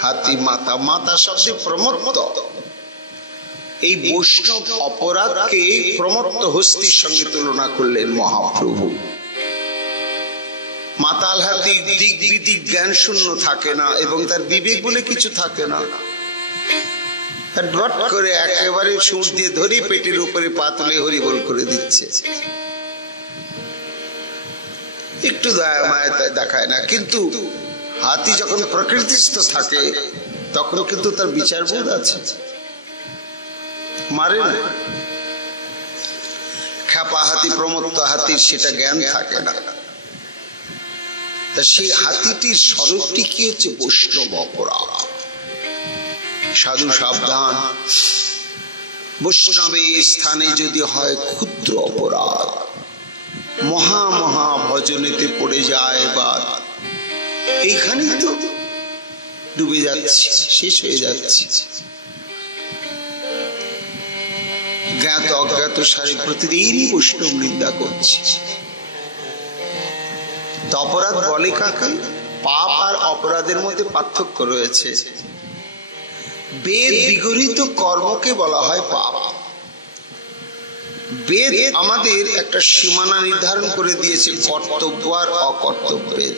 হাতি মাতা, মাতা শব্দে প্রমত্ত, এই বৈষ্ণব অপরাধকে প্রমত্ত হস্তির সঙ্গে তুলনা করলেন মহাপ্রভু। মাতাল হাতি দিক বিদিক জ্ঞান শূন্য থাকে না এবং তার বিবেক বলে কিছু থাকে না। ডট করে একেবারে সুর দিয়ে ধরে পেটের উপরে পা তুলে হরিবোল করে দিচ্ছে, একটু দয়া মায়া দেখায় না। কিন্তু হাতি যখন প্রকৃতিস্থ থাকে তখন কিন্তু তার বিচার বোধ আছে, মারে না। খেপা হাতি প্রমত্ত হাতির সেটা জ্ঞান থাকে না। তা সেই হাতিটির স্বরূপটি কি হচ্ছে? বৈষ্ণব অপরাধ। সাধু সাবধান, বৈষ্ণবের স্থানে যদি হয় ক্ষুদ্র অপরাধ, মহা মহা ভজনেতে পড়ে যায় বা এইখানে তো ডুবে যাচ্ছে, শেষ হয়ে যাচ্ছে। জ্ঞাত অজ্ঞাত সারে প্রতিদিনই বৈষ্ণব নিন্দা করছে। অপরাধ বলে কাকে? পাপ আর অপরাধের মধ্যে পার্থক্য রয়েছে। বেদ বিগলিত কর্মকে বলা হয় পাপ। বেদ আমাদের একটা সীমানা নির্ধারণ করে দিয়েছে কর্তব্য আর অকর্তব্যের।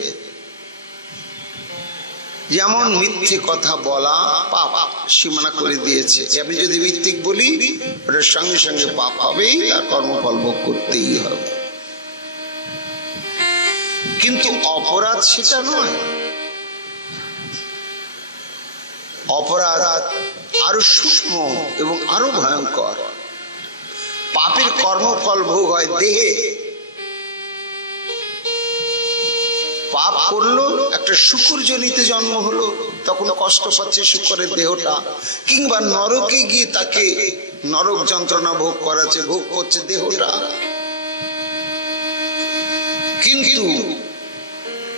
যেমন মিথ্যে কথা বলা পাপ, সীমানা করে দিয়েছে। আমি যদি মিথ্যে বলি ওটার সঙ্গে সঙ্গে পাপ হবেই, তার কর্মফল ভোগ করতেই হবে। কিন্তু অপরাধ সেটা নয়। অপরাধ আরো সূক্ষ্ম এবং আরো ভয়ঙ্কর। পাপের কর্মফল ভোগ হয় দেহে। পাপ করলো, একটা শুকর জনিতে জন্ম হলো, তখন কষ্ট পাচ্ছে শুকরের দেহটা, কিংবা নরকে গিয়ে তাকে নরক যন্ত্রণা ভোগ করাচ্ছে, ভোগ করছে দেহটা। কিন্তু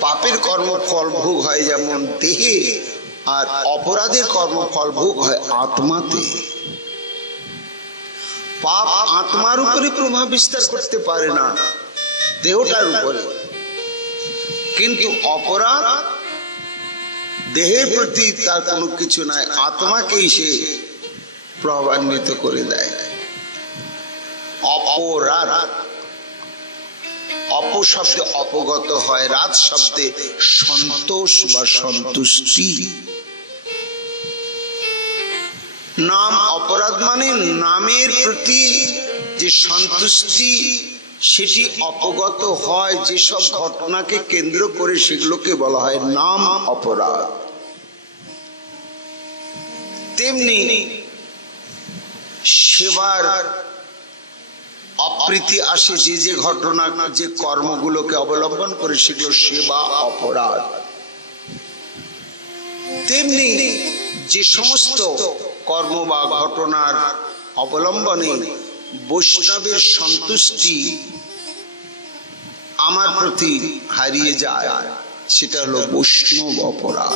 পাপের কর্মফল ভোগ হয় যেমন দেহে, আর অপরাধের কর্মফল ভোগ হয় আত্মাতে। পাপ আত্মার উপরে প্রভাব বিস্তার করতে পারে না, দেহটার উপরে। কিন্তু অপরাধ দেহের প্রতি তার কোনো কিছু নাই, আত্মাকেই সে প্রভাবান্বিত করে দেয়। অপরাধ অপশব্দে অপগত হয়, রাত শব্দে সন্তোষ বা সন্তুষ্টি। নাম অপরাধ মানে নামের প্রতি যে সন্তুষ্টি সেটি অপগত হয়, যেসব ঘটনাকে কেন্দ্র করে সেগুলোকে বলা হয় নাম অপরাধ। তেমনি সেবার অপ্রীতি আসে যে যে ঘটনা, যে কর্মগুলোকে অবলম্বন করে সেগুলো সেবা অপরাধ। তেমনি যে সমস্ত কর্ম বা ঘটনার অবলম্বনে বৈষ্ণবের সন্তুষ্টি আমার প্রতি হারিয়ে যায় সেটা হলো বৈষ্ণব অপরাধ।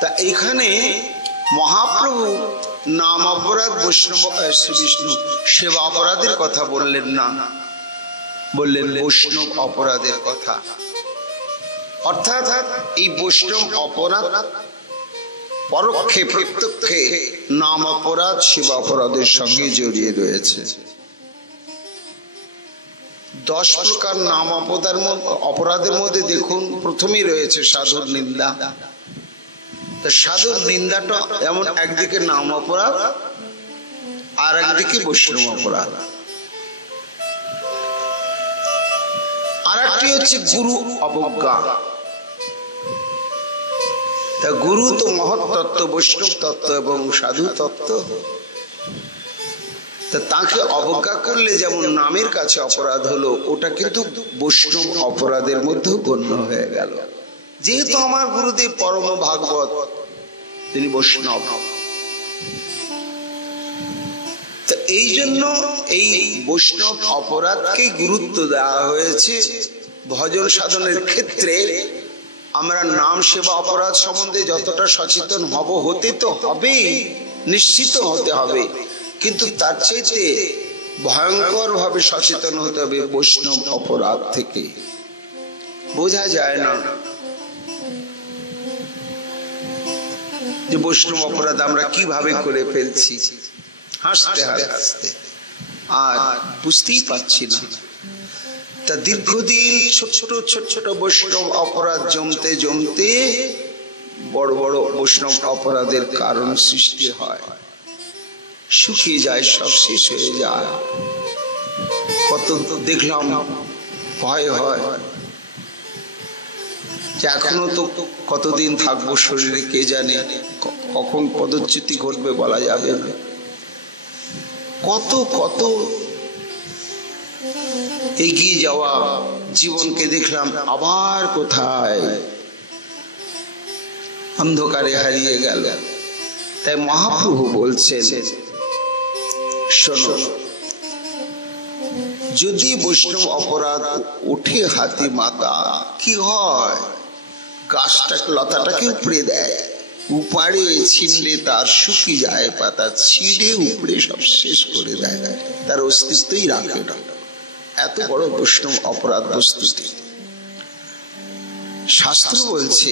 তা এখানে মহাপ্রভু নাম অপরাধ, বৈষ্ণব শ্রী বিষ্ণু সেবা অপরাধের কথা বললেন না, বললেন বৈষ্ণব অপরাধের কথা। অর্থাৎ এই বৈষ্ণব অপরাধ পরোক্ষে প্রত্যক্ষে নাম অপরাধ সেবা অপরাধের সঙ্গে জড়িয়ে রয়েছে। 10 প্রকার নাম অপরাধের মধ্যে দেখুন প্রথমেই রয়েছে সাধুর নিন্দা। সাধুর নিন্দাটা এমন একদিকে নাম অপরাধ আর একদিকে বৈষ্ণব অপরাধ। আর একটি হচ্ছে গুরু অবজ্ঞা। গুরু তো মহৎ তত্ত্ব, বৈষ্ণব তত্ত্ব এবং সাধু তত্ত্ব, তাকে অবজ্ঞা করলে যেমন নামের কাছে অপরাধ হলো, ওটা কিন্তু বৈষ্ণব অপরাধের মধ্যেও গণ্য হয়ে গেল। যেহেতু আমার গুরুদেব পরম ভাগবত, তিনি বৈষ্ণব, এই জন্য এই বৈষ্ণব অপরাধকে গুরুত্ব দেওয়া হয়েছে। ভজন সাধনের ক্ষেত্রে আমরা নাম সেবা অপরাধ সম্বন্ধে যতটা সচেতন হব, হতে তো হবেই, নিশ্চিত হতে হবে, কিন্তু তার চাইতে ভয়ঙ্কর ভাবে সচেতন হতে হবে বৈষ্ণব অপরাধ থেকে। বোঝা যায় না যে বৈষ্ণব অপরাধ আমরা কিভাবে করে ফেলছি, হাসতে হাসতে আর বুঝতেই পারছি না। তা দীর্ঘদিন ছোট ছোট বৈষ্ণব অপরাধ জমতে জমতে বড় বড় বৈষ্ণব অপরাধের কারণ সৃষ্টি হয়, শুকিয়ে যায়, সব শেষ হয়ে যায়। কত দেখলাম ভয় হয় যে এখনো তো কতদিন থাকবো শরীরে কে জানে, কখন পদচ্যুতি ঘটবে বলা যাবে না। কত কত এগিয়ে যাওয়া জীবনকে দেখলাম আবার কোথায় অন্ধকারে হারিয়ে গেল। তাই মহাপ্রভু বলছেন, শোনো, যদি বৈষ্ণব অপরাধ উঠে হাতি মাতা কি হয়, গাছটাকে লতাটাকে উপড়ে দেয়, উপাড়ে ছিঁড়লে তার শুকিয়ে যায় পাতা, ছিঁড়ে উপড়ে সব শেষ করে দেয়, তার অস্তিত্বই রাখে না। এত বড় বৈষ্ণব অপরাধ বস্তুতি। শাস্ত্র বলছে,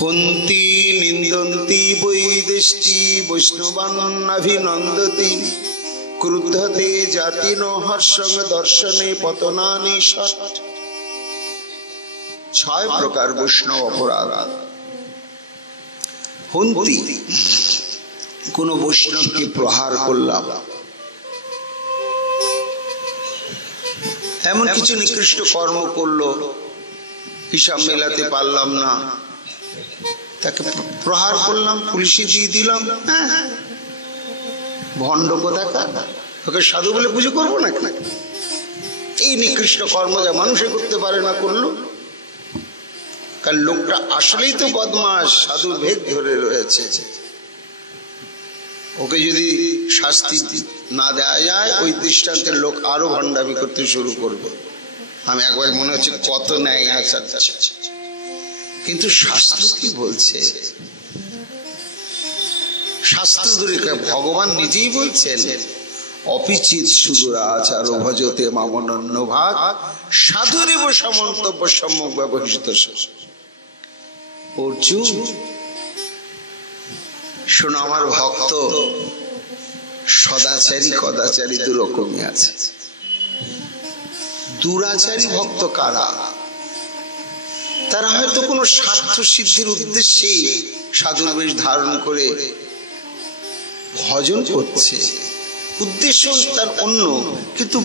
হন্তি নিন্দন্তি বৈদেষ্টি বৈষ্ণবান্নাভিনন্দতি ক্রুদ্ধতে জাতিন হর্ষং দর্শনে পতনানি ষট। 6 প্রকার বৈষ্ণব অপরাধ। হন্তি, কোন বৈষ্ণবকে প্রহার করলাম, এমন কিছু নিকৃষ্ট কর্ম করলো, হিসাব মেলাতে পারলাম না, তাকে প্রহার করলাম, পুলিশে দিয়ে দিলাম, ভণ্ড কোথাকার, ওকে সাধু বলে পুজো করবো না কেন? এই নিকৃষ্ট কর্ম যা মানুষে করতে পারে না করলো, কারণ লোকটা আসলেই তো বদমাস, সাধুর ভেদ ধরে রয়েছে। ওকে যদি শাস্তি না দেওয়া যায়, ওই দৃষ্টান্তের লোক আরো ভণ্ডামি করতে শুরু করবে। আমি একবার মনে হচ্ছে কত ন্যায় আচার, কিন্তু শাস্ত্র কি বলছে? শাস্ত্র দূরে ভগবান নিজেই বলছেন, অপিচিত সুদূরাচার ভজতে মামনন্য ভাগ সাধুরেব সমন্তব্য সম্যক ব্যবহৃত। অর্জুন, শোনো, আমার ভক্ত সদাচারী কদাচারী 2 রকমই আছে। দুরাচারী ভক্ত কারা? তারা হয়তো কোনো স্বার্থ সিদ্ধির উদ্দেশ্যে সাধুর বেশ ধারণ করে ভজন করছে, উদ্দেশ্য তার অন্য, কিন্তু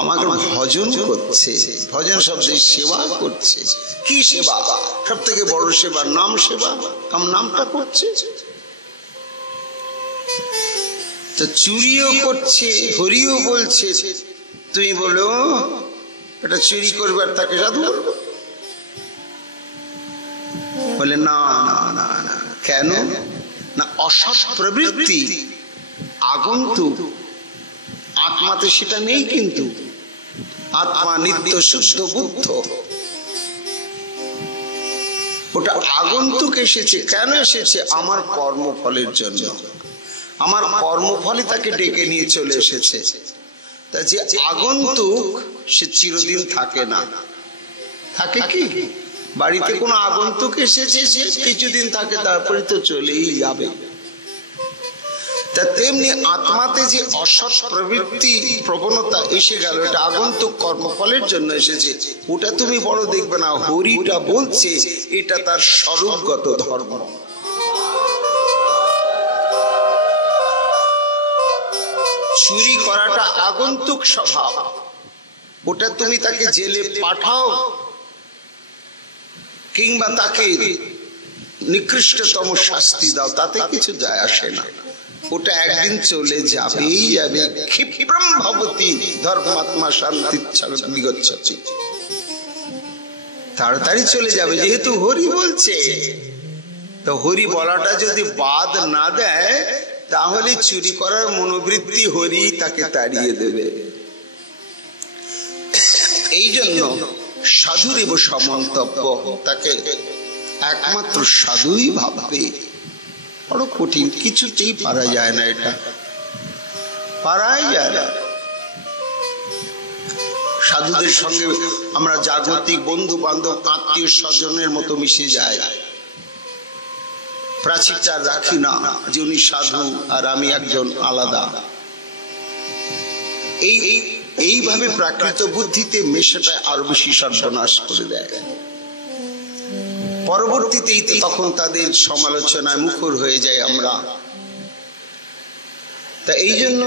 আমাকে ভজন করছে, ভজন শব্দের সেবা করছে। কি সেবা? সব থেকে বড় সেবা নাম সেবা, নামটা করছে। তো চুরিও করছে, হরিও বলছে। তুমি বলো এটা চুরি করবার তাকে সাধু বলবো? বলে না না না না। কেন না? অসৎ প্রবৃত্তি আগন্তুক, আত্মাতে সেটা নেই। কিন্তু আত্মা নিত্য শুদ্ধ বুদ্ধ, ওটা আগন্তুক এসেছে। কেন এসেছে? আমার কর্মফলের জন্য। আমার কর্মফলে তাকে ডেকে নিয়ে চলে এসেছে। তা যে আগন্তুক সে চিরদিন থাকে না। থাকে কি? বাড়িতে কোনো আগন্তুক এসেছে, সে কিছুদিন থাকে, তারপরে তো চলেই যাবে। তা তেমনি আত্মাতে যে অসৎ প্রবৃত্তি প্রবণতা এসে গেল, এটা আগন্তুক কর্মফলের জন্য এসেছে। ওটা তুমি বড় দেখবে না। হরিটা বলছে এটা তার স্বরূপগত ধর্ম। চুরি করাটা আগন্তুক স্বভাব, ওটা তুমি তাকে জেলে পাঠাও কিংবা তাকে নিকৃষ্টতম শাস্তি দাও, তাতে কিছু যায় আসে না। ওটা একদিন চলে যাবেই যাবে। ক্ষিপ্রম ভবতি ধর্মাত্মা শান্তি গচ্ছতি, তাড়াতাড়ি চলে যাবে। যেহেতু হরি বলছে, তো হরি বলাটা যদি বাদ না দেয়, তাহলে চুরি করার মনোবৃত্তি হরি তাকে তাড়িয়ে দেবে। এই জন্য সাধুরেব সমন্তব্য, তাকে একমাত্র সাধুই ভাববে। বড় কঠিন, কিছুতেই পারা যায় না, এটা পারাই যায় না। সাধুদের সঙ্গে আমরা জাগতিক বন্ধু বান্ধব আত্মীয় স্বজনের মতো মিশে যাই, প্রাচীরটা রাখি না যে উনি সাধু আর আমি একজন আলাদা। এইভাবে প্রাকৃত বুদ্ধিতে মেশাটা আরো বেশি সর্বনাশ করে দেয়। পরবর্তীতেই তখন তাদের সমালোচনায় মুখর হয়ে যায় আমরা। তা এই জন্য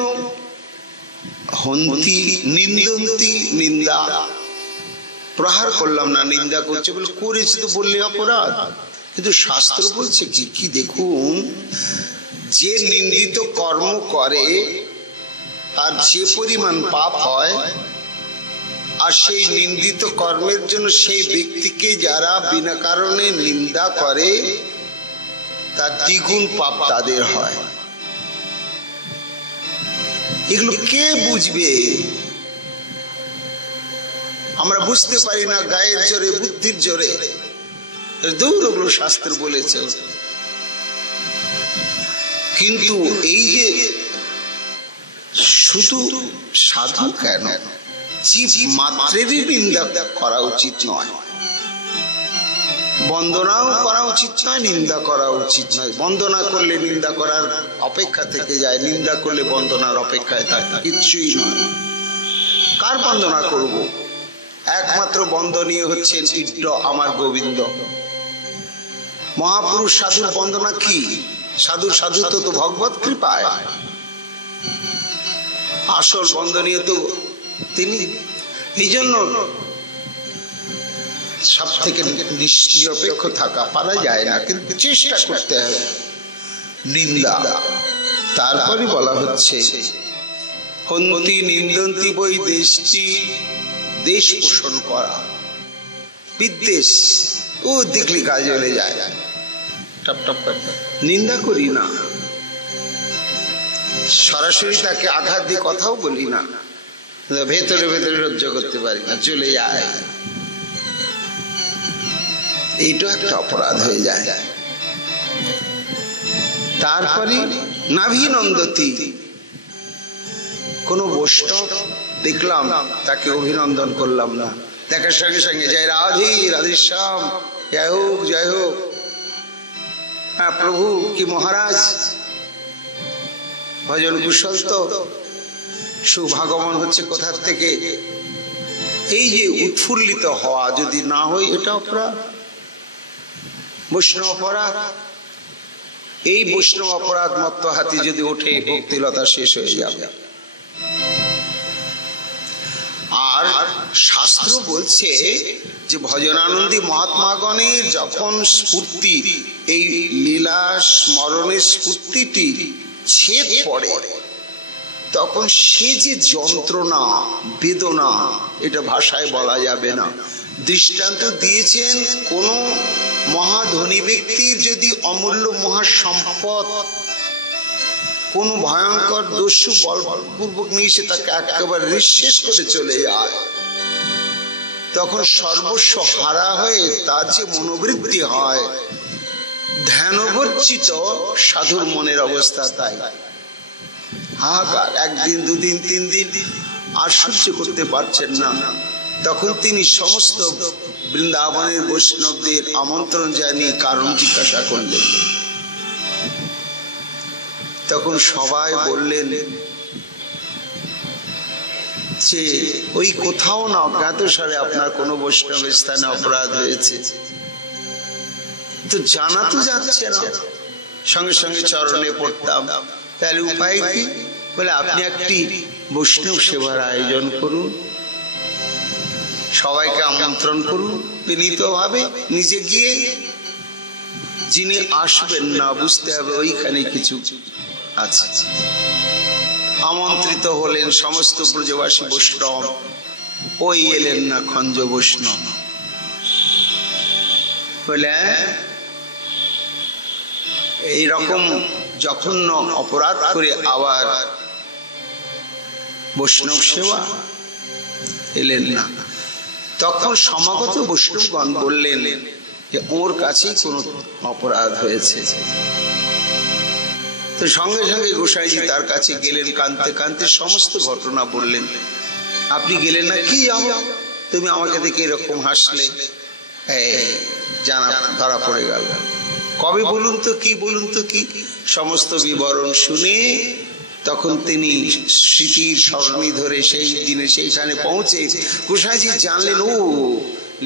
হন্তি নিন্দন্তি, নিন্দা প্রহার করলাম না, নিন্দা করছে বলে করেছে তো বললে অপরাধ। কিন্তু শাস্ত্র বলছে কি দেখুন, যে নিন্দিত কর্ম করে আর যে পরিমাণ পাপ হয়, আর সেই নিন্দিত কর্মের জন্য সেই ব্যক্তিকে যারা বিনা কারণে নিন্দা করে, তার দ্বিগুণ পাপ তাদের হয়। এগুলো কে বুঝবে? আমরা বুঝতে পারি না, গায়ের জোরে বুদ্ধির জোরে দৌড়গুলো শাস্ত্র বলেছে। কিন্তু এই যে শুধু সাধু কেন, জীব মাত্রেরই নিন্দা করা উচিত নয়, বন্দনাও করা উচিত নয়, নিন্দা করা উচিত নয়। বন্দনা করলে নিন্দা করার অপেক্ষা থেকে যায়, নিন্দা করলে বন্দনার অপেক্ষায় থাকে কিচ্ছুই নয়। কার বন্দনা করব? একমাত্র বন্দনীয় হচ্ছেন ইড্ড আমার গোবিন্দ। মহাপুরুষ সাধুর বন্দনা কি? সাধুত্ব তো ভগবত কৃপায়, আসল বন্দনীয় তো তিনি। এই জন্য সব থেকে নিরপেক্ষ থাকা পারা যায় না, কিন্তু চেষ্টা করতে হবে। নিন্দা, তারপরে বলা হচ্ছে হন্তি নিন্দন্তি বই দেশটি, দেশ পোষণ করা, বিদ্বেষ ও দেখলে কাজ হয়ে যায়। নিন্দা করি না, সরাসরি তাকে আঘাত দিয়ে কথাও বলি না, ভেতরে ভেতরে সহ্য করতে পারি না, চলে যায়। এইটা একটা অপরাধ হয়ে যায়। তারপরে নাভিনন্দতি, কোন বৈষ্ণব দেখলাম তাকে অভিনন্দন করলাম না, দেখার সঙ্গে সঙ্গে জয় রাধে রাধেশ্যাম, জয় হোক জয় হোক, হ্যাঁ প্রভু কি মহারাজ ভজন কুশল তো, সুভাগমন হচ্ছে কোথার থেকে, এই যে উৎফুল্লিত হওয়া যদি না হয় এটা অপরাধ, বৈষ্ণব অপরাধ। এই বৈষ্ণব অপরাধ মত্ত হাতি যদি ওঠে ভক্তিলতা শেষ হয়ে যাবে। আর শাস্ত্র বলছে যে ভজনানন্দী মহাত্মাগণের যখন স্ফূর্তি, এই লীলা স্মরণের স্ফূর্তিটি ছেদ পড়ে, তখন সে যে যন্ত্রণা বেদনা এটা ভাষায় বলা যাবে না। দৃষ্টান্ত দিয়েছেন কোন মহাধনী ব্যক্তির যদি অমূল্য মহাসম্পদ কোন ভয়ঙ্কর দস্যু বলপূর্বক নিয়ে সে তাকে একেবারে নিঃশেষ করে চলে যায়, তখন সর্বস্ব হারা হয়ে তার যে মনোবৃত্তি হয়, ধ্যানবর্জিত সাধুর মনের অবস্থা তাই। হাহাকার, একদিন দুদিন তিন দিন আর সহ্য করতে পারছেন না, তখন তিনি সমস্ত বৃন্দাবনের বৈষ্ণবদের আমন্ত্রণ জানিয়ে কারণ জিজ্ঞাসা করলেন। তখন সবাই বললেন যে ওই কোথাও না অজ্ঞাতসারে আপনার কোন বৈষ্ণব স্থানে অপরাধ হয়েছে, তো জানা তো যাচ্ছে না। সঙ্গে সঙ্গে চরণে পড়তাম, তাহলে উপায় কি? বলে আপনি একটি বৈষ্ণব সেবার আয়োজন করুন, সবাইকে আমন্ত্রণ করুন বিনীত ভাবে, নিজে গিয়ে যিনি আসবেন না বুঝতে হবে ওইখানে কিছু আছে। আমন্ত্রিত হলেন সমস্ত ব্রজবাসী বৈষ্ণব, ওই এলেন না খঞ্জ বৈষ্ণব। বলে এইরকম জঘন্য অপরাধ করে আবার বৈষ্ণব সেবা এলেন না। তখন সমাগত বৈষ্ণবগণ বললেন যে ওর কাছেই কোন অপরাধ হয়েছে। তো সঙ্গে সঙ্গে গোসাইজি তার কাছে গেলেন, কাঁদতে কাঁদতে সমস্ত ঘটনা বললেন। আপনি গেলেন না, কি যাবো, তুমি আমাকে দেখে এরকম হাসলে, জানা ধরা পড়ে গেল। কবে বলুন তো কি, বলুন তো কি? সমস্ত বিবরণ শুনে তখন তিনি স্মৃতির স্মরণী ধরে সেই দিনে সেইখানে পৌঁছে গোসাইজি জানলেন, ও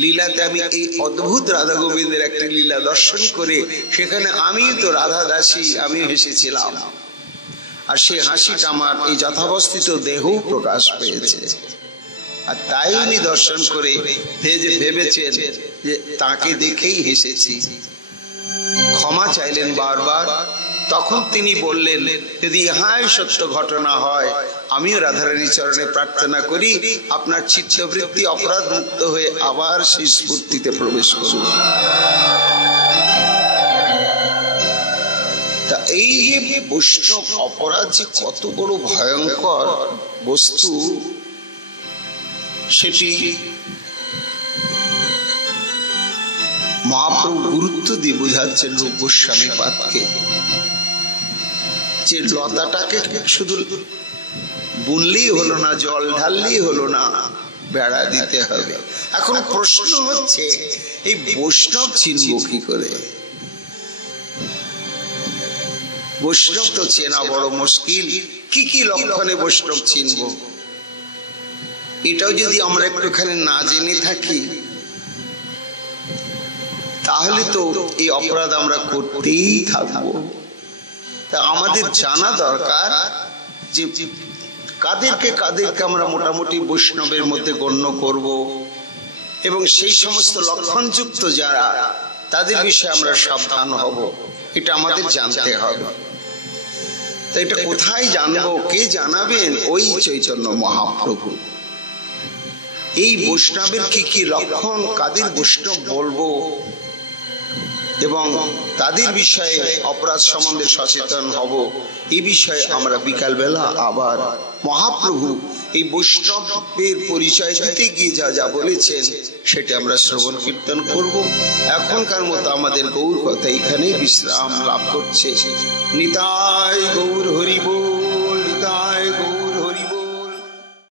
লীলাতে আমি এই অদ্ভুত রাধা গোবিন্দের একটা লীলা দর্শন করে সেখানে আমি তো রাধা দাসী, আমি হেসেছিলাম, আর সেই হাসিটা আমার এই যথাবস্থিত দেহও প্রকাশ পেয়েছে। আর তাই উনি দর্শন করে ভেবেছেন যে তাকে দেখেই হেসেছি, ক্ষমা চাইলেন বারবার। তখন তিনি বললেন, যদি ইহাই সত্য ঘটনা হয়, আমিও রাধারানী চরণে প্রার্থনা করি আপনার চিত্তবৃত্তি অপরাধ মুক্ত হয়ে আবার সেই স্ফূর্তিতে প্রবেশ করুন। তা এই যে বৈষ্ণব অপরাধ যে কত বড় ভয়ঙ্কর বস্তু, সেটি মহাপ্রভু গুরুত্ব দিয়ে বোঝাচ্ছেন রূপ গোস্বামী পাদকে, যে লতাটাকে শুধু বুনলেই হলো না, জল ঢাললেই হলো না, বেড়া দিতে হবে। এখন প্রশ্ন হচ্ছে এই বৈষ্ণব চিনব কি করে? বৈষ্ণব তো চেনা বড় মুশকিল। কি কি লক্ষণে বৈষ্ণব চিনব, এটাও যদি আমরা একটুখানি না জেনে থাকি, তাহলে তো এই অপরাধ আমরা করতেই থাকবো। তা আমাদের জানা দরকার যে কাদেরকে আমরা মোটামুটি বৈষ্ণবের মধ্যে গণ্য করব, এবং সেই সমস্ত লক্ষণযুক্ত যারা, তাদের বিষয়ে আমরা সাবধান হব, এটা আমাদের জানতে হবে। তো এটা কোথায় জানবো, কে জানাবেন? ওই চৈতন্য মহাপ্রভু। এই বৈষ্ণবের কি কি লক্ষণ, কাদের বৈষ্ণব বলবো, এবং তাদের বিষয়ে অপরাধ সম্বন্ধে সচেতন হব, এই বিষয়ে আমরা বিকালবেলা আবার মহাপ্রভু এই বৈষ্ণবের পরিচয় দিতে গিয়ে যা যা বলেছেন সেটা আমরা শ্রবণ কীর্তন করব। এখনকার মতো আমাদের গৌর কথা এখানে বিশ্রাম লাভ করছে। নিতাই গৌর হরি বল, নিতাই গৌর।